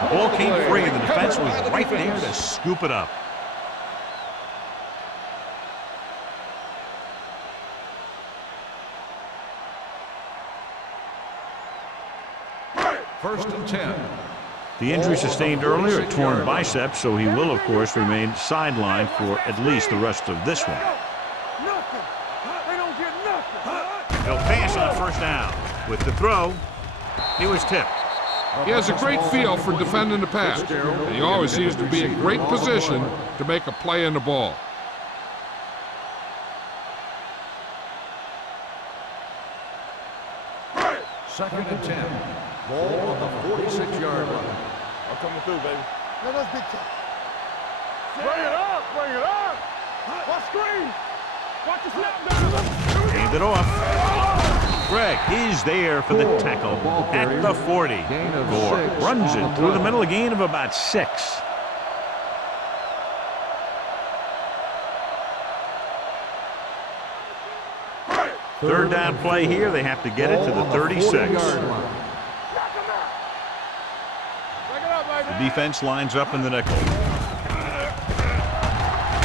The ball came free, and the defense was right there to scoop it up. First and 10. The injury sustained earlier, a torn biceps, so he will, of course, remain sidelined for at least the rest of this one. Nothing. They don't get nothing. He'll pass on first down. With the throw, he was tipped. He has a great feel for defending the pass, and he always seems to be in great position to make a play in the ball. Second and 10. Ball on the 46-yard line. I'm coming through, baby. Let us big time. Bring it up, bring it up. Watch screen. Watch the snap down. Hand it off. Greg is there for the tackle at the 40. Gore runs it through the middle, a gain of about 6. Third down play here. They have to get it to the 36. The defense lines up in the nickel.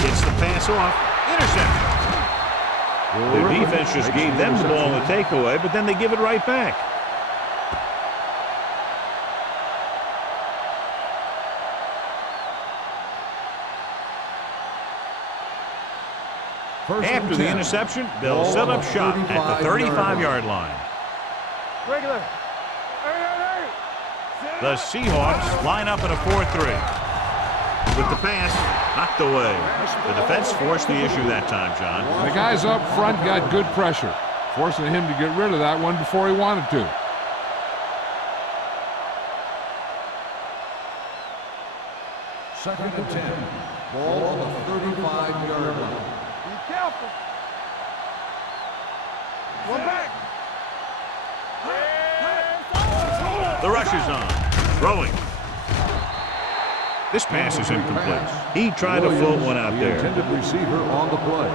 Gets the pass off. Interception. Their defense just gave them the ball in the takeaway, but then they give it right back. After the interception, they'll set up shop at the 35-yard line. Regular. The Seahawks line up in a 4-3. With the pass knocked away. The defense forced the issue that time, John. The guys up front got good pressure, forcing him to get rid of that one before he wanted to. Second and 10. Ball on the 35-yard line. Be careful. One back. The rush is on. Throwing. This pass is incomplete. He tried to float one out The there. intended receiver on the play.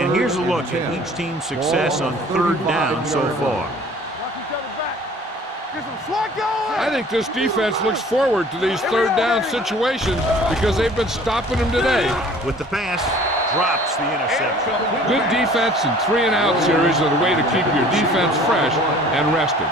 And here's a look at each team's success on third down so far. Watch each other back. Get some swat going. I think this defense looks forward to these third down situations because they've been stopping them today. With the pass, drops the interception. Good defense and 3-and-out series are the way to keep your defense fresh and rested.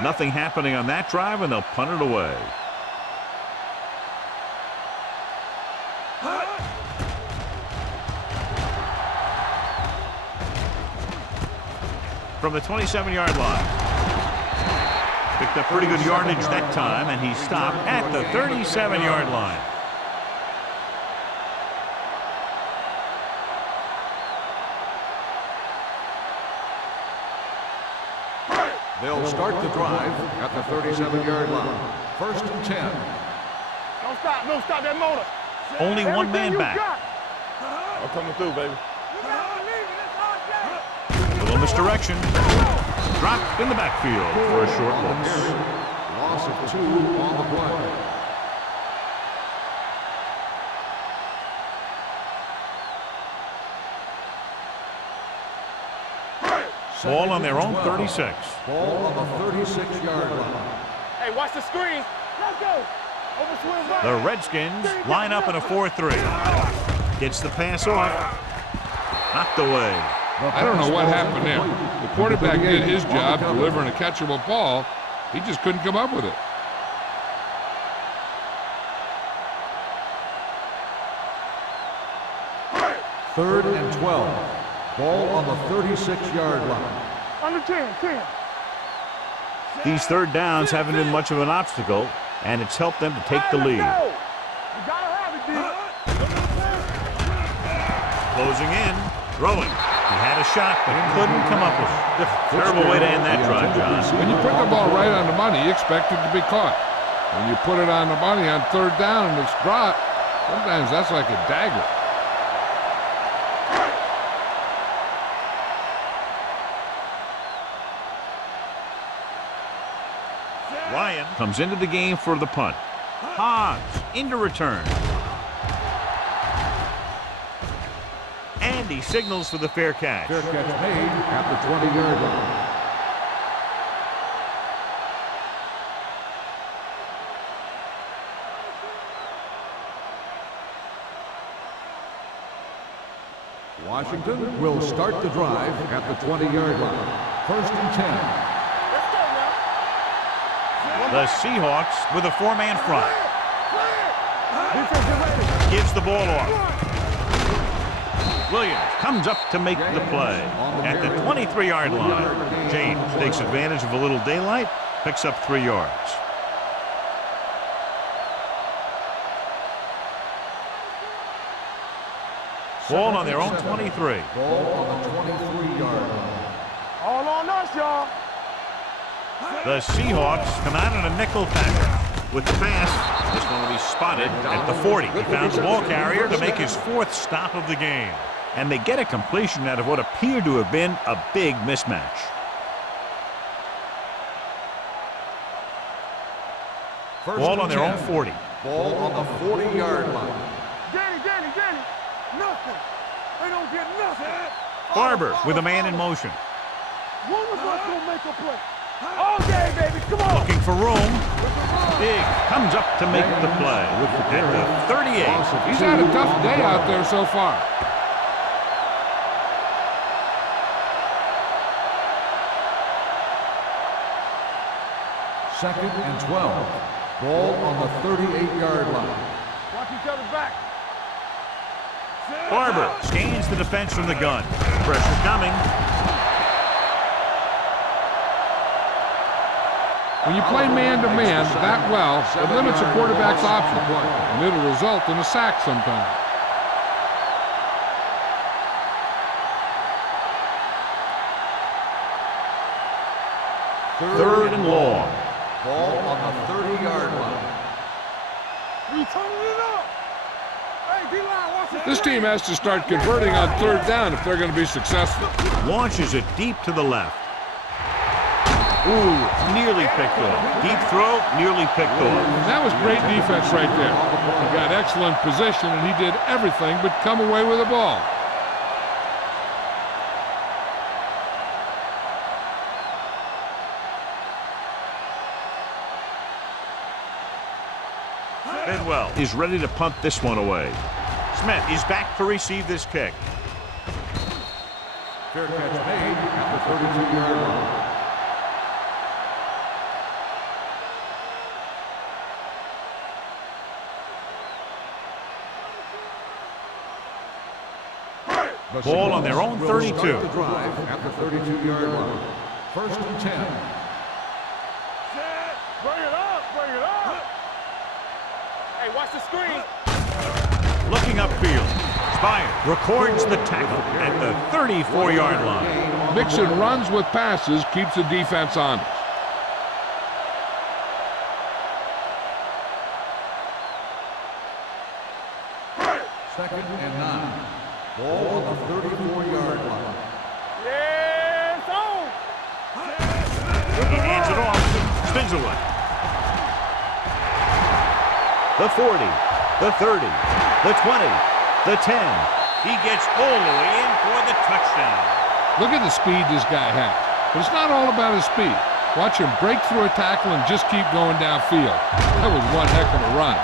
Nothing happening on that drive, and they'll punt it away. From the 27-yard line. Picked up pretty good yardage that time, and he stopped at the 37-yard line. They'll start the drive at the 37-yard line. First and 10. Don't stop. Don't stop that motor. Only one man back. I'm coming through, baby. A little misdirection. Dropped in the backfield for a short loss. Loss of 2 on the play. Ball on their own 36. Ball on the 36-yard line. Hey, watch the screen. Let's go. Over swing right. The Redskins line up in a 4-3. Gets the pass off. Knocked away. I don't know what happened there. The quarterback did his job delivering a catchable ball. He just couldn't come up with it. Third and 12. Ball on the 36-yard line. Under 10. These third downs haven't been much of an obstacle, and it's helped them to take the lead. You gotta have it, D. Closing in, throwing. He had a shot, but couldn't come up with it. Terrible way to end that drive, John. When you put the ball right on the money, you expect it to be caught. When you put it on the money on third down and it's dropped, sometimes that's like a dagger. Ryan comes into the game for the punt. Hobbs into return. And he signals for the fair catch. Fair catch made at the 20-yard line. Washington will start the drive at the 20-yard line. First and 10. The Seahawks with a four-man front. Gives the ball off. Williams comes up to make the play at the 23-yard line. James takes advantage of a little daylight, picks up 3 yards. Ball on their own 23. Ball on the 23-yard line. All on us, y'all. The Seahawks come out in a nickel pattern. With the pass, this one will be spotted at the 40. He found the ball carrier to make his 4th stop of the game. And they get a completion out of what appeared to have been a big mismatch. Ball on their own 40. Ball on the 40-yard line. Danny. Nothing. They don't get nothing. Barber with a man in motion. One of us gonna make a play. All day, baby. Come on. Looking for room. Big comes up to make the play at the 38. He's had a tough day out there so far. Second and 12. Ball on the 38-yard line. Watch each other back. Barber scans the defense from the gun. Pressure coming. When you play man-to-man that well, it limits a quarterback's options, and it'll result in a sack sometimes. Third and long. Ball on the 30-yard line. We turning it up. Hey, D-line, watch it. This team has to start converting on third down if they're going to be successful. Launches it deep to the left. Ooh, nearly picked off. Deep throw, nearly picked off. That was great defense right there. He got excellent position, and he did everything but come away with the ball. Bidwell is ready to punt this one away. Smith is back to receive this kick. Fair catch made at the 32-yard line. Ball on their own 32. Start the drive at the 32-yard line. First and 10. Bring it up. Hey, watch the screen. Looking upfield. Spire records the tackle at the 34-yard line. Mixing runs with passes keeps the defense honest. Second and 9. Ball on the 34-yard line. Yeah, it's on. He hands it off. Spins away. The 40, the 30, the 20, the 10. He gets all the way in for the touchdown. Look at the speed this guy has. But it's not all about his speed. Watch him break through a tackle and just keep going downfield. That was one heck of a run.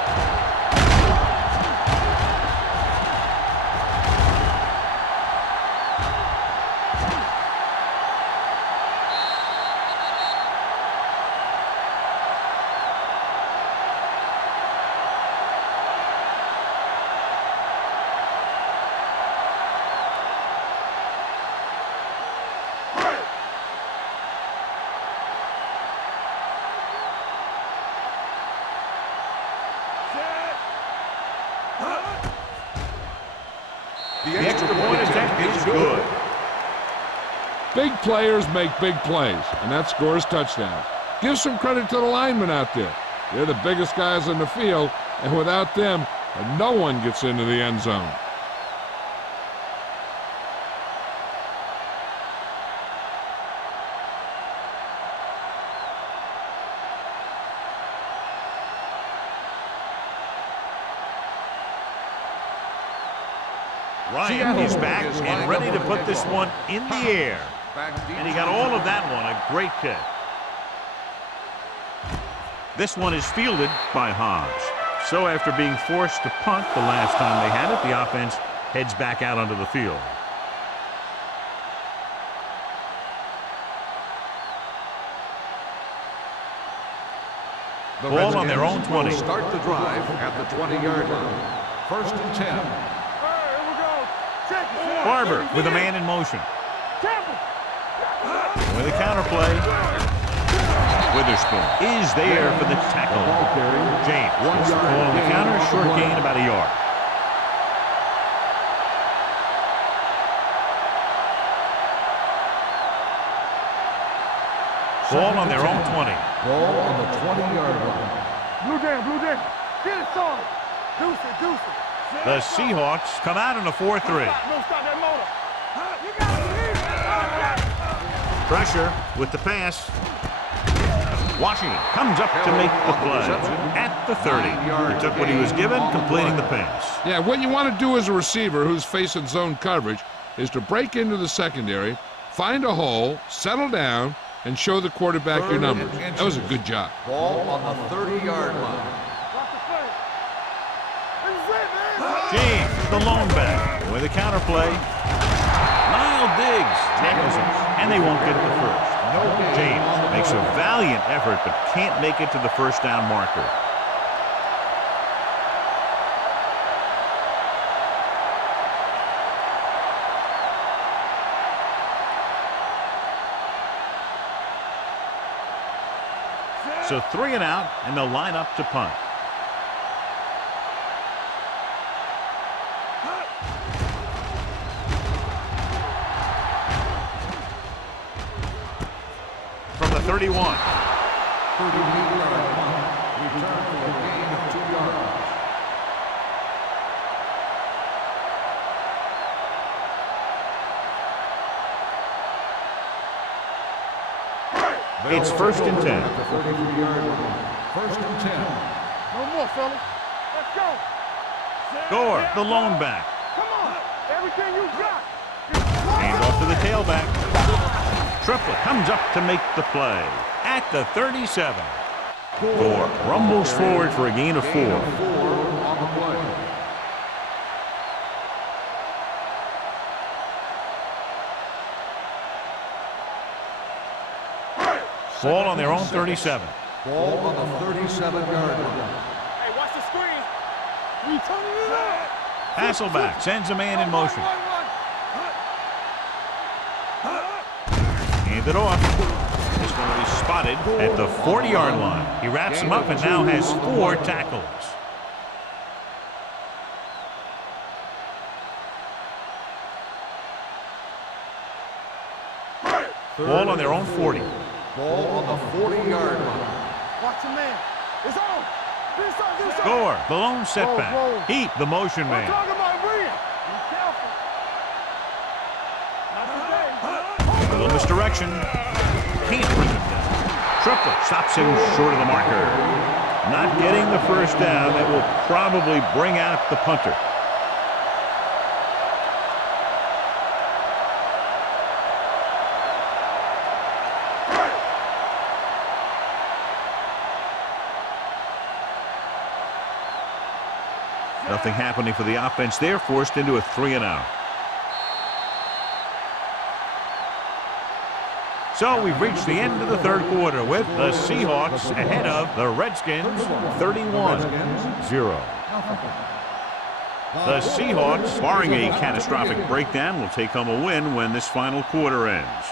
The extra point attempt is good. Big players make big plays, and that scores touchdowns. Give some credit to the linemen out there. They're the biggest guys in the field, and without them, no one gets into the end zone. Ryan is back and ready to put this one in the air. And he got all of that one, a great kick. This one is fielded by Hobbs. So after being forced to punt the last time they had it, the offense heads back out onto the field. The Ball on their own Redskins will 20. start the drive at the 20-yard line. First and 10. Barber with a man in motion. With a counterplay. Witherspoon is there for the tackle. James gets the ball on the counter. Short gain about a yard. Ball on their own 20. Ball on the 20-yard line. Blue jam. Get it, son. Deuce it. The Seahawks come out in a 4-3. No, stop that motor. You got to leave it. Pressure with the pass. Washington comes up to make the play at the 30. He took what he was given, completing the pass. Yeah, what you want to do as a receiver who's facing zone coverage is to break into the secondary, find a hole, settle down, and show the quarterback your numbers. That was a good job. Ball on the 30-yard line. Watch the play. This is it, man. James, the lone back, with a counterplay. Lyle Diggs tackles him, and they won't get the first. James makes a valiant effort, but can't make it to the first down marker. So 3 and out, and they'll line up to punt. From the 31. 38-yard punt. Return for a gain of 2 yards. It's first and 10. At the 33-yard line. First and 10. No more, fellas. Let's go. Gore, the lone back. Come on. Everything you got. Hand off to the tailback. Triplett comes up to make the play at the 37. Gore rumbles forward for a gain of 4. Gain of 4 on the play. Ball on their own 37. Ball on the 37-yard line. Hey, watch the screen. We turning it up. Hasselback sends a man in motion. Hand it off. He's going to be spotted at the 40-yard line. He wraps him up and now has 4 tackles. Ball on their own 40. Ball on the 40-yard line. Watch the man. It's on. Do something. Gore, the lone setback. Whoa. Heat, the motion I'm man. talking about William. Be careful. Not today. A little misdirection. Can't bring him down. Triplett stops him short of the marker. Not getting the first down. That will probably bring out the punter. Nothing happening for the offense. They're forced into a 3 and out. So we've reached the end of the third quarter with the Seahawks ahead of the Redskins 31-0. The Seahawks, barring a catastrophic breakdown, will take home a win when this final quarter ends.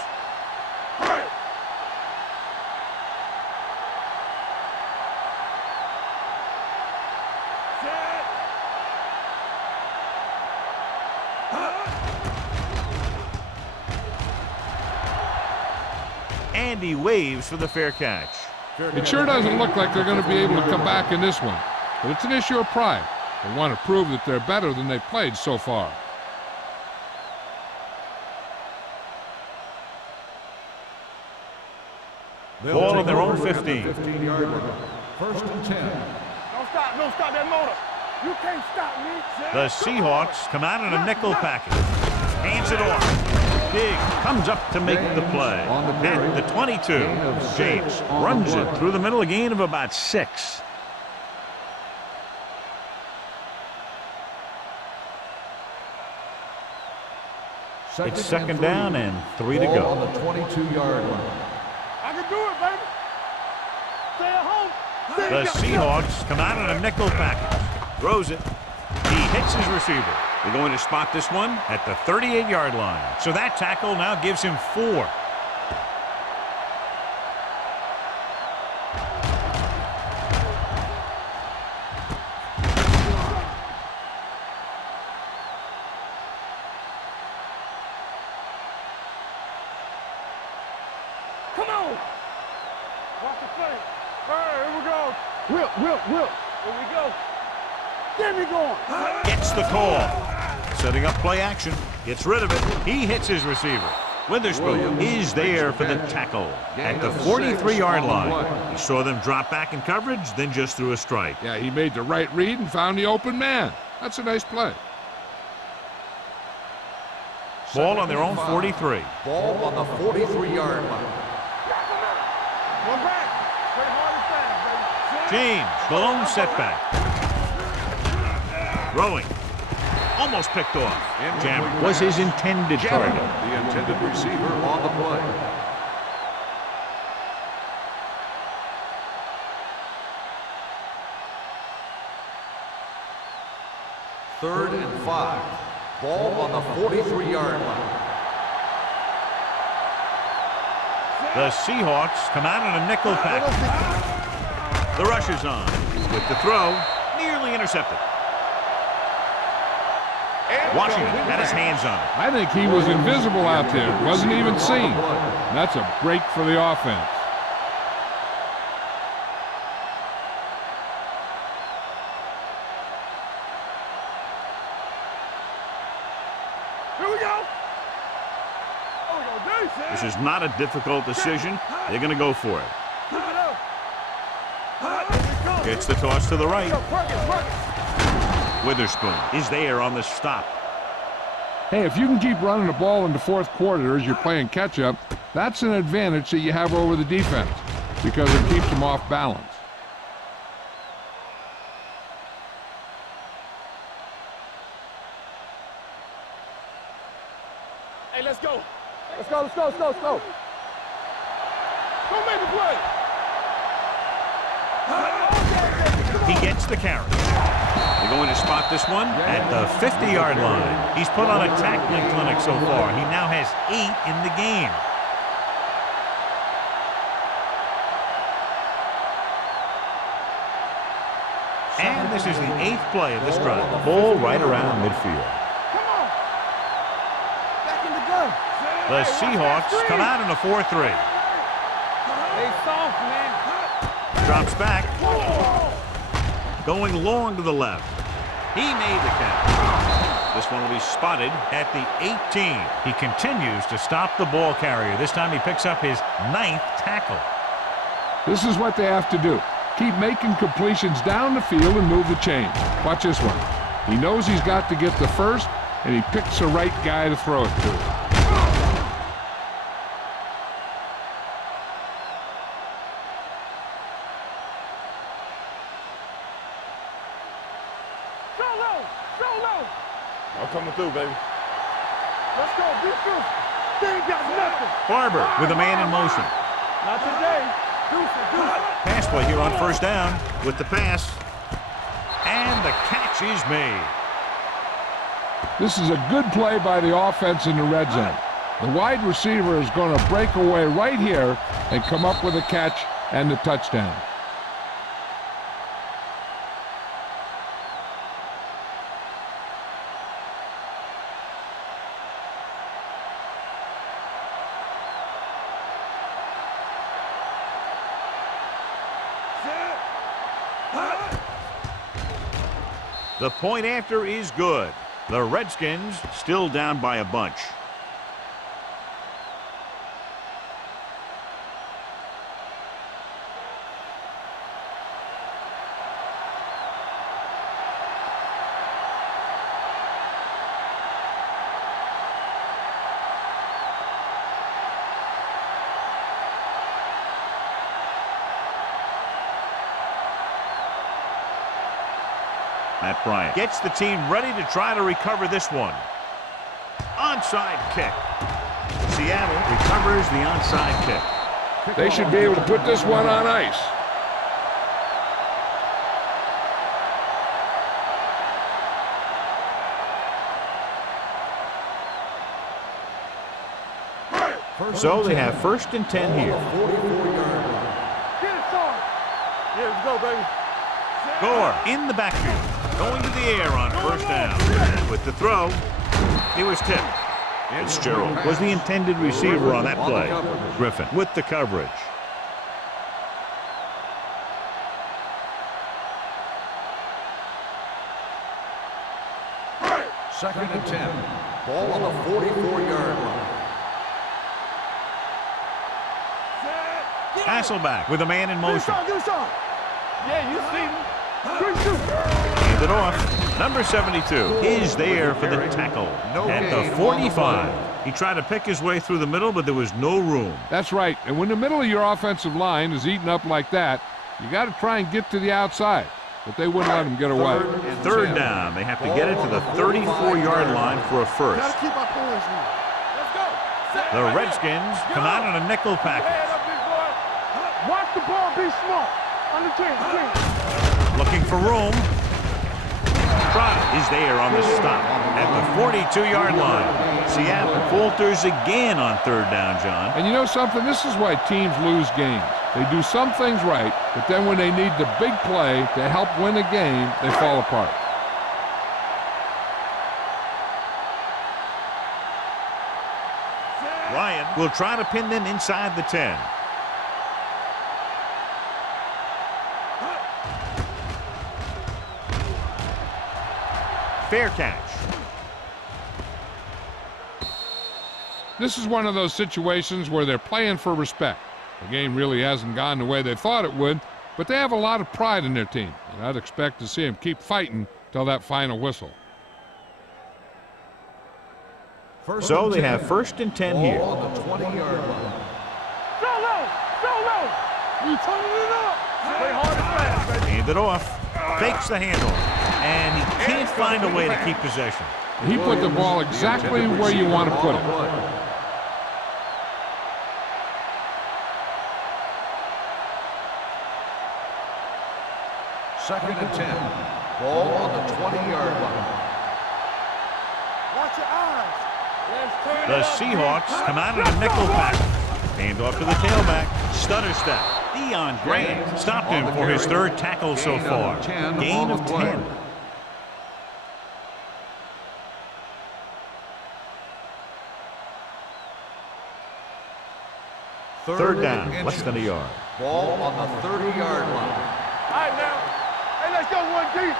And he waves for the fair catch. It sure doesn't look like they're going to be able to come back in this one, but it's an issue of pride. They want to prove that they're better than they've played so far. Ball on their own 15. 15-yard line. First and 10. Don't stop that motor. You can't stop me. The Seahawks come out in a nickel package. Hands it off. Big comes up to make the play. At the 22, James runs it through the middle, a gain of about 6. It's second down and 3 to Ball on go. the 22-yard line. I can do it, baby. Stay at home. The Seahawks come out in a nickel package. Throws it. He hits his receiver. They're going to spot this one at the 38-yard line. So that tackle now gives him 4. Come on. Watch the play. All right, here we go. Whip. Here we go. Get me going. Gets the call. Setting up play action. Gets rid of it. He hits his receiver. Witherspoon is there for the tackle at the 43-yard line. He saw them drop back in coverage, then just threw a strike. Yeah, he made the right read and found the open man. That's a nice play. Ball on their own 43. Ball on the 43-yard line. One back. Play hard and fast, baby. James, the lone setback. Throwing. Almost picked off. Jam was his intended target. The intended receiver on the play. Third and 5. Ball on the 43-yard line. The Seahawks come out in a nickel package. The rush is on. With the throw, nearly intercepted. Washington had his hands on it. I think he was invisible out there. Wasn't even seen. That's a break for the offense. Here we go. Oh, we go, Jason. This is not a difficult decision. They're going to go for it. Keep it up. Here we go. Gets the toss to the right. Perkins. Witherspoon is there on the stop. Hey, if you can keep running the ball in the fourth quarter as you're playing catch-up, that's an advantage that you have over the defense because it keeps them off balance. Hey, let's go. Let's go. Go make the play. He gets the carry. They're going to spot this one at the 50-yard line. He's put on a tackling clinic so far. He now has 8 in the game. And this is the 8th play of this drive. Ball right around midfield. Come on. Back in the gun. The Seahawks come out in a 4-3. Hey, soft, man. Drops back. Going long to the left. He made the catch. This one will be spotted at the 18. He continues to stop the ball carrier. This time he picks up his 9th tackle. This is what they have to do. Keep making completions down the field and move the chains. Watch this one. He knows he's got to get the first, and he picks the right guy to throw it to. I'm coming through, baby. Let's go. Be fierce. They ain't got nothing. Barber with a man in motion. Not today. Deuce it. Pass play here on first down with the pass. And the catch is made. This is a good play by the offense in the red zone. The wide receiver is going to break away right here and come up with a catch and the touchdown. The point after is good. The Redskins still down by a bunch. Matt Bryant gets the team ready to try to recover this one. Onside kick. Seattle recovers the onside kick. They should be able to put this one on ice. So they have 1st and 10 here. Get it, son. Yeah, let's go, baby. Gore in the backfield. Going to the air on 1st down. And with the throw, it was tipped. Fitzgerald was the intended receiver on that play. Griffin with the coverage. Second and 10. Ball on the 44-yard line. Hasselback with a man in motion. Do something. Yeah, you see me. Hand it off. Number 72 is there for the tackle at the 45. He tried to pick his way through the middle, but there was no room. That's right. And when the middle of your offensive line is eaten up like that, you got to try and get to the outside. But they wouldn't let him get away. 3rd down. They have to get it to the 34-yard line for a first. Gotta keep our points here. Let's go. The Redskins come out in a nickel package. Watch the ball, be smart. On the 10. Looking for room. Trout is there on the stop at the 42-yard line. Seattle falters again on 3rd down, John. And you know something? This is why teams lose games. They do some things right, but then when they need the big play to help win a game, they fall apart. Ryan will try to pin them inside the 10. Fair catch. This is one of those situations where they're playing for respect. The game really hasn't gone the way they thought it would, but they have a lot of pride in their team, and I'd expect to see them keep fighting till that final whistle. So they have 1st and 10 here. Ball on the 20-yard line. Solo. We turning it up. Play hard and fast, baby. Hand it off. Fakes the handle. And he can't find a way to keep possession. He put the ball exactly where you want to put it. Second and 10. Ball on the 20-yard line. Watch your eyes. Let's turn The it up. Seahawks come out in a nickel pack. Hand off to the tailback. Stutter step. Deion Grant stopped him for his 3rd tackle so far. Gain of 10. Third down, less than a yard. Ball on the 30-yard line. All right, now. Hey, let's go one deep.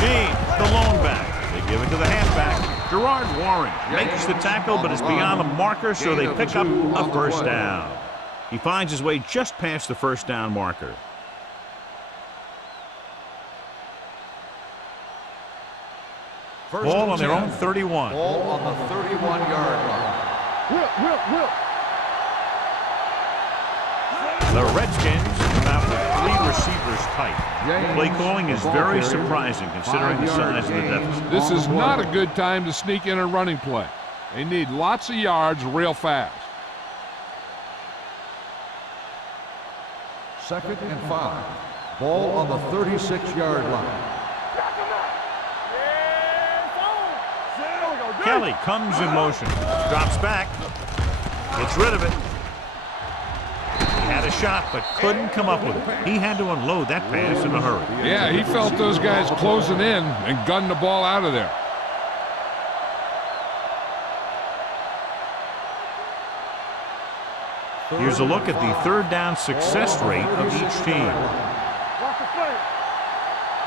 James, the lone back. They give it to the halfback. Gerard Warren makes the tackle, but it's beyond the marker, so they pick up a 1st down. He finds his way just past the 1st down marker. Ball on their own 31. Ball on the 31-yard line. Whip. The Redskins come out with 3 receivers tight. Play calling is very surprising considering the size of the deficit. This is not a good time to sneak in a running play. They need lots of yards real fast. Second and 5. Ball on the 36-yard line. Kelly comes in motion. Drops back. Gets rid of it. He had a shot, but couldn't come up with it. He had to unload that pass in a hurry. Yeah, he felt those guys closing in and gunned the ball out of there. Here's a look at the 3rd down success rate of each team. Watch the play.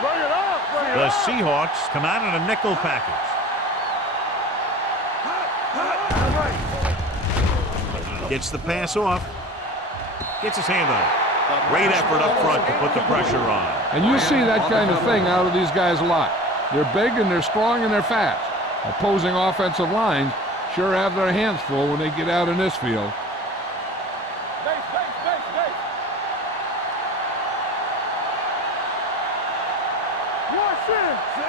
Bring it up. The Seahawks come out in a nickel package. Gets the pass off. Gets his hand on it. Great effort up front to put the pressure on. And you see that kind of thing out of these guys a lot. They're big and they're strong and they're fast. Opposing offensive lines sure have their hands full when they get out in this field.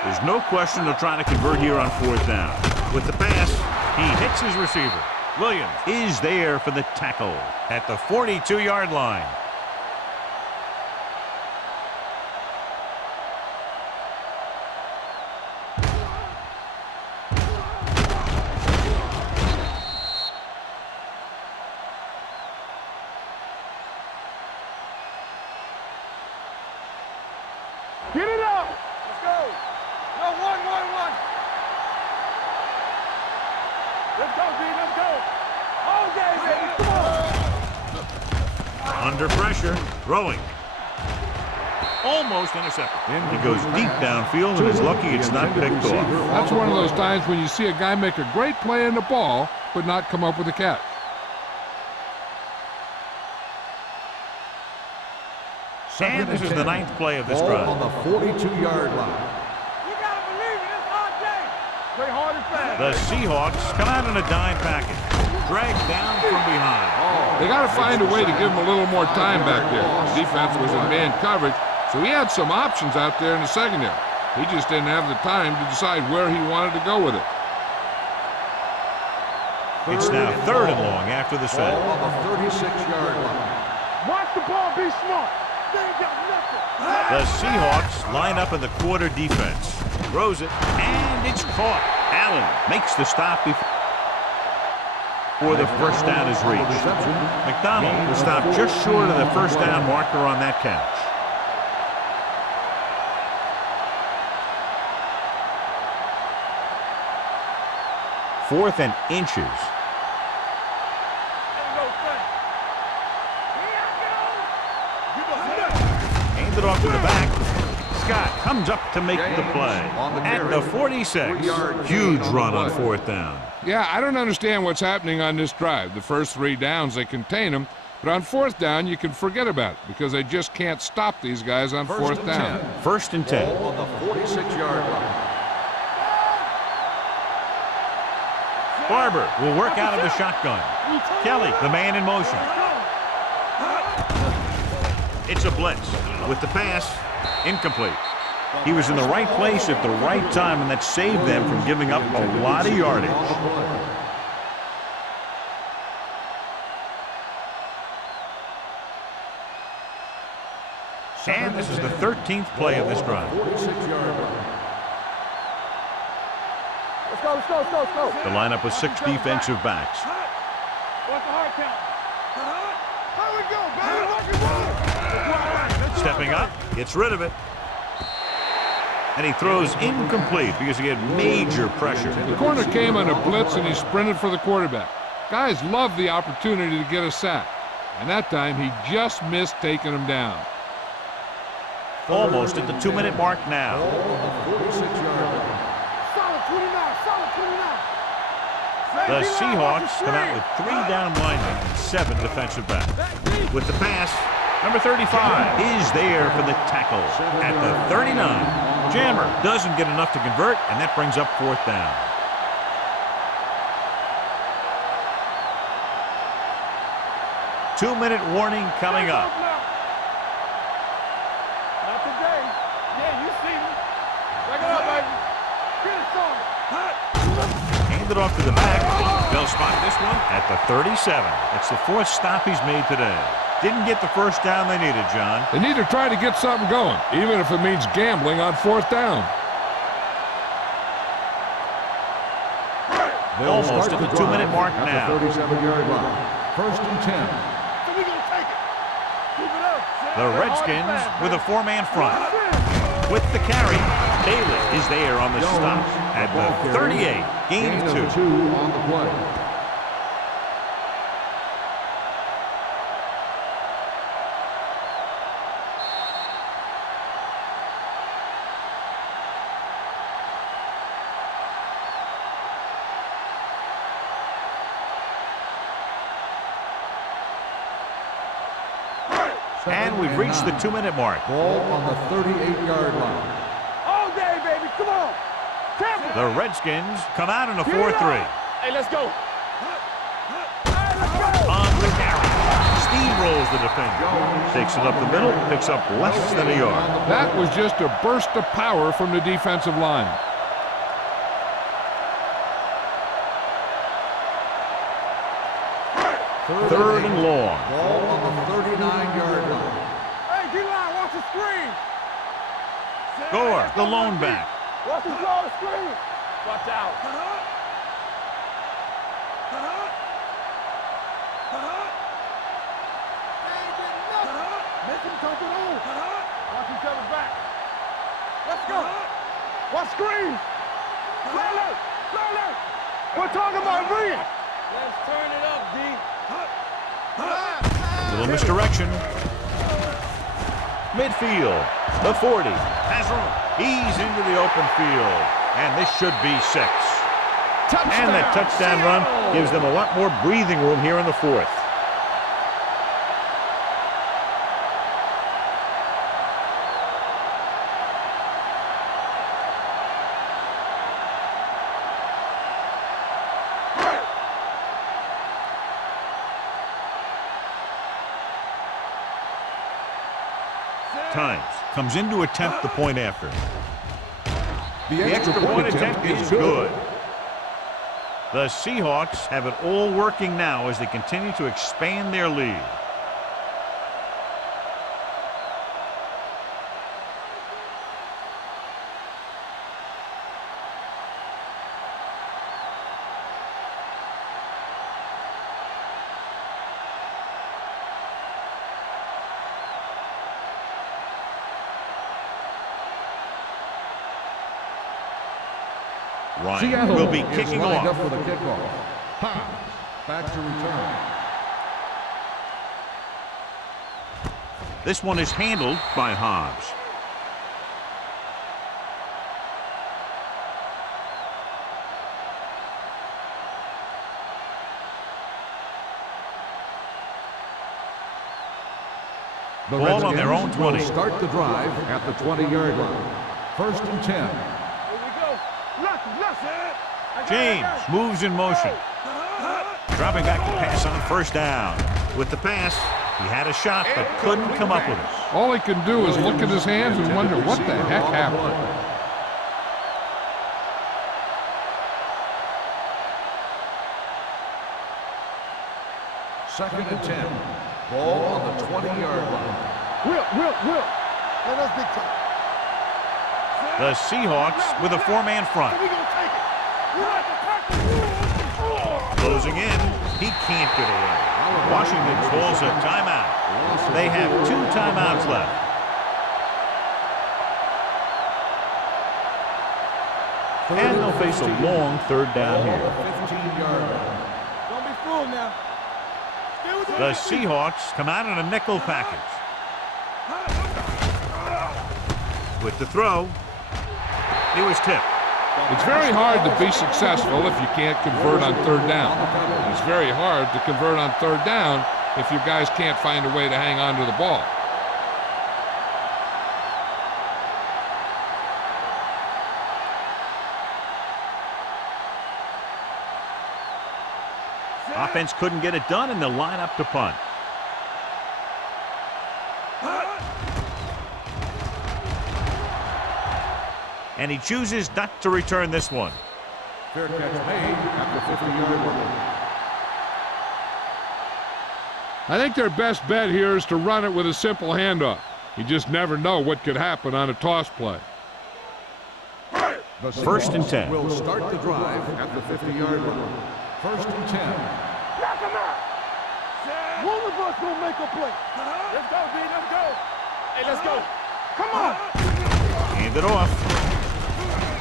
There's no question they're trying to convert here on 4th down. With the pass, he hits his receiver. Williams is there for the tackle at the 42-yard line. Get it up. Let's go. No, one. Let's go, B. Let's go. All day, baby. Come on. Under pressure, throwing. Almost intercepted. He goes deep downfield and is lucky it's not picked off. That's one of those times when you see a guy make a great play in the ball, but not come up with a catch. And this is the 9th play of this drive. On the 42-yard line. You got to believe it. It's all day. Play hard and fast. The Seahawks come out in a dime package. Dragged down from behind. They got to find a way to give him a little more time back there. The defense was in man coverage, so he had some options out there in the secondary. He just didn't have the time to decide where he wanted to go with it. It's now 3rd and long after the set. On the 36-yard line. Watch the ball. Be smart. They ain't got nothing. The Seahawks line up in the quarter defense. Throws it, and it's caught. Allen makes the stop before the first down is reached. McDonald will stop just short of the first down marker on that catch. Fourth and inches. Handed off to the back. Scott comes up to make the play. At the 46. Huge run on 4th down. Yeah, I don't understand what's happening on this drive. The first 3 downs, they contain them. But on 4th down, you can forget about it because they just can't stop these guys on 4th down. 1st and 10. On the 46-yard line. Barber will work out of the shotgun. Kelly, the man in motion. It's a blitz. With the pass, incomplete. He was in the right place at the right time, and that saved them from giving up a lot of yardage. And this is the 13th play of this drive. 46-yard line. Let's go. The lineup with 6 defensive backs. What's the hard count? How we go, baby? Stepping up, gets rid of it. And he throws incomplete because he had major pressure. The corner came on a blitz and he sprinted for the quarterback. Guys love the opportunity to get a sack. And that time he just missed taking him down. Almost at the 2-minute mark now. The Seahawks come out with 3 down linemen and 7 defensive backs. With the pass, number 35 is there for the tackle at the 39. Jammer doesn't get enough to convert, and that brings up 4th down. Two-minute warning coming up. Not today. Yeah, you see me. Back it up, baby. Get it started. Handed off to the back. They'll spot this one at the 37. That's the 4th stop he's made today. Didn't get the first down they needed, John. They need to try to get something going, even if it means gambling on 4th down. Almost at the 2-minute mark now. 37-yard line. 1st and 10. So we gonna take it. Keep it up. The Redskins with a 4-man front. With the carry, Bailey is there on the stop at the 38. Gain of 2. 2 on the play. And we've reached the 2-minute mark. Ball on the 38-yard line. All day, baby. Come on. Temple. The Redskins come out in a 4-3. Hey, let's go. On the carry. Steamrolls the defender. Takes it up the middle, picks up less than a yard. That was just a burst of power from the defensive line. Third and long. Ball on the 39-yard line. Hey, D-line, watch the screen. Gore, the lone back. Watch the draw the screen. Watch out. Make him come to the hole. Watch each other's back. Let's go. Watch screen. Slowly. We're talking about reading. Let's turn it up, D. Little misdirection. Midfield. The 40. Has room. He's into the open field. And this should be 6. And that touchdown run gives them a lot more breathing room here in the 4th. Times comes in to attempt the point after. The extra point attempt is good. The Seahawks have it all working now as they continue to expand their lead. Ryan Seattle will be is kicking lined off. up for the kickoff. Hobbs back to return. This one is handled by Hobbs. The Ball on their own Redskins will 20. start the drive at the 20-yard line. First and 10. Here we go. Listen. James moves in motion. Dropping back to pass on first down. With the pass, he had a shot but couldn't come up with it. All he can do is look at his hands and wonder what the heck happened. Second and 10. Ball on the 20-yard line. Will. Let us big time. The Seahawks with a 4-man front. We gonna take it. We're at the tackle. Closing in, he can't get away. Washington calls a timeout. They have 2 timeouts left. And they'll face a long third down here. 15-yard line. Don't be fooled now. Stay with The Seahawks come out in a nickel package. With the throw, he was tipped. It's very hard to be successful if you can't convert on third down. It's very hard to convert on third down if your guys can't find a way to hang on to the ball. Offense couldn't get it done, and they'll line up to punt. And he chooses not to return this one. Fair catch made at the 50-yard line. I think their best bet here is to run it with a simple handoff. You just never know what could happen on a toss play. The First and 10. Will start the drive at the 50-yard line. First and 10. Knock him out. One of us gonna make a play. Let's go, D. Let's go. Hey, let's go. Come on. Hand it off.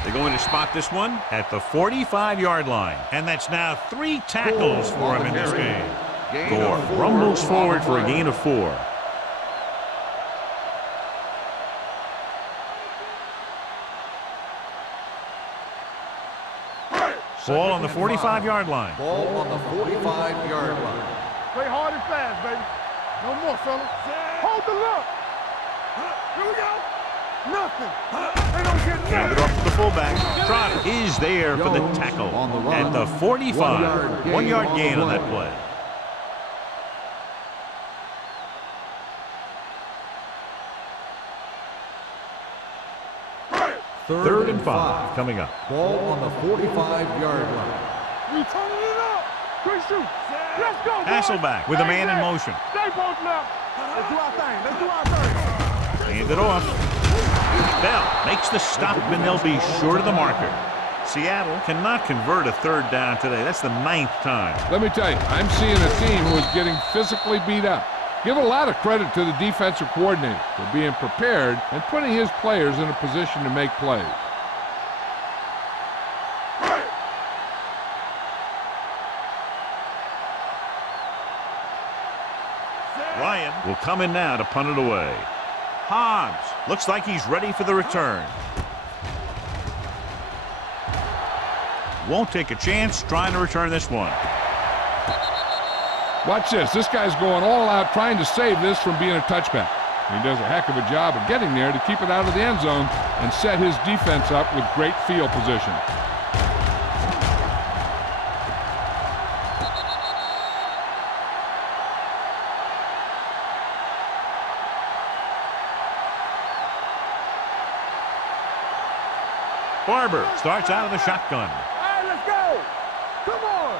They're going to spot this one at the 45-yard line. And that's now 3 tackles for him in this game. Gore rumbles forward for a gain of 4. Ball on the 45-yard line. Ball on the 45-yard line. Play hard and fast, baby. No more, fella. Hold the look. Here we go. Nothing. They don't get Hand it nothing. off to the fullback. Trotter is there for the Jones tackle on the run. at the 45. 1 yard gain on that play. Third and 5 coming up. Ball on the 45-yard line. We turning it up. Quick shoot. Let's go, boys. Hasselback with a man in motion. Stay posted up. Let's do our thing. Let's do our thing. Hand it off. Bell makes the stop, and they'll be short of the marker. Seattle cannot convert a third down today. That's the 9th time. Let me tell you, I'm seeing a team who is getting physically beat up. Give a lot of credit to the defensive coordinator for being prepared and putting his players in a position to make plays. Ryan will come in now to punt it away. Hobbs looks like he's ready for the return. Won't take a chance trying to return this one. Watch this. This guy's going all out trying to save this from being a touchback. He does a heck of a job of getting there to keep it out of the end zone and set his defense up with great field position. Barber starts out of the shotgun. All right, let's go. Come on.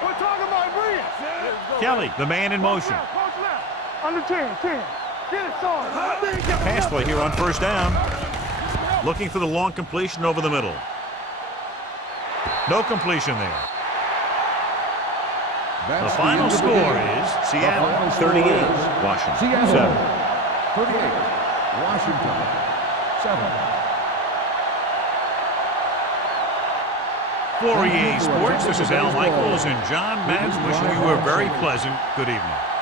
We're talking about brilliance. Kelly, the man in motion. Post left. Under 10. Get it started. Pass play here on first down. Looking for the long completion over the middle. No completion there. The final score is Seattle 38, Washington Seattle 7. 38, Washington 7. For EA Sports, this is Al Michaels and John Madden wishing you a very pleasant good evening.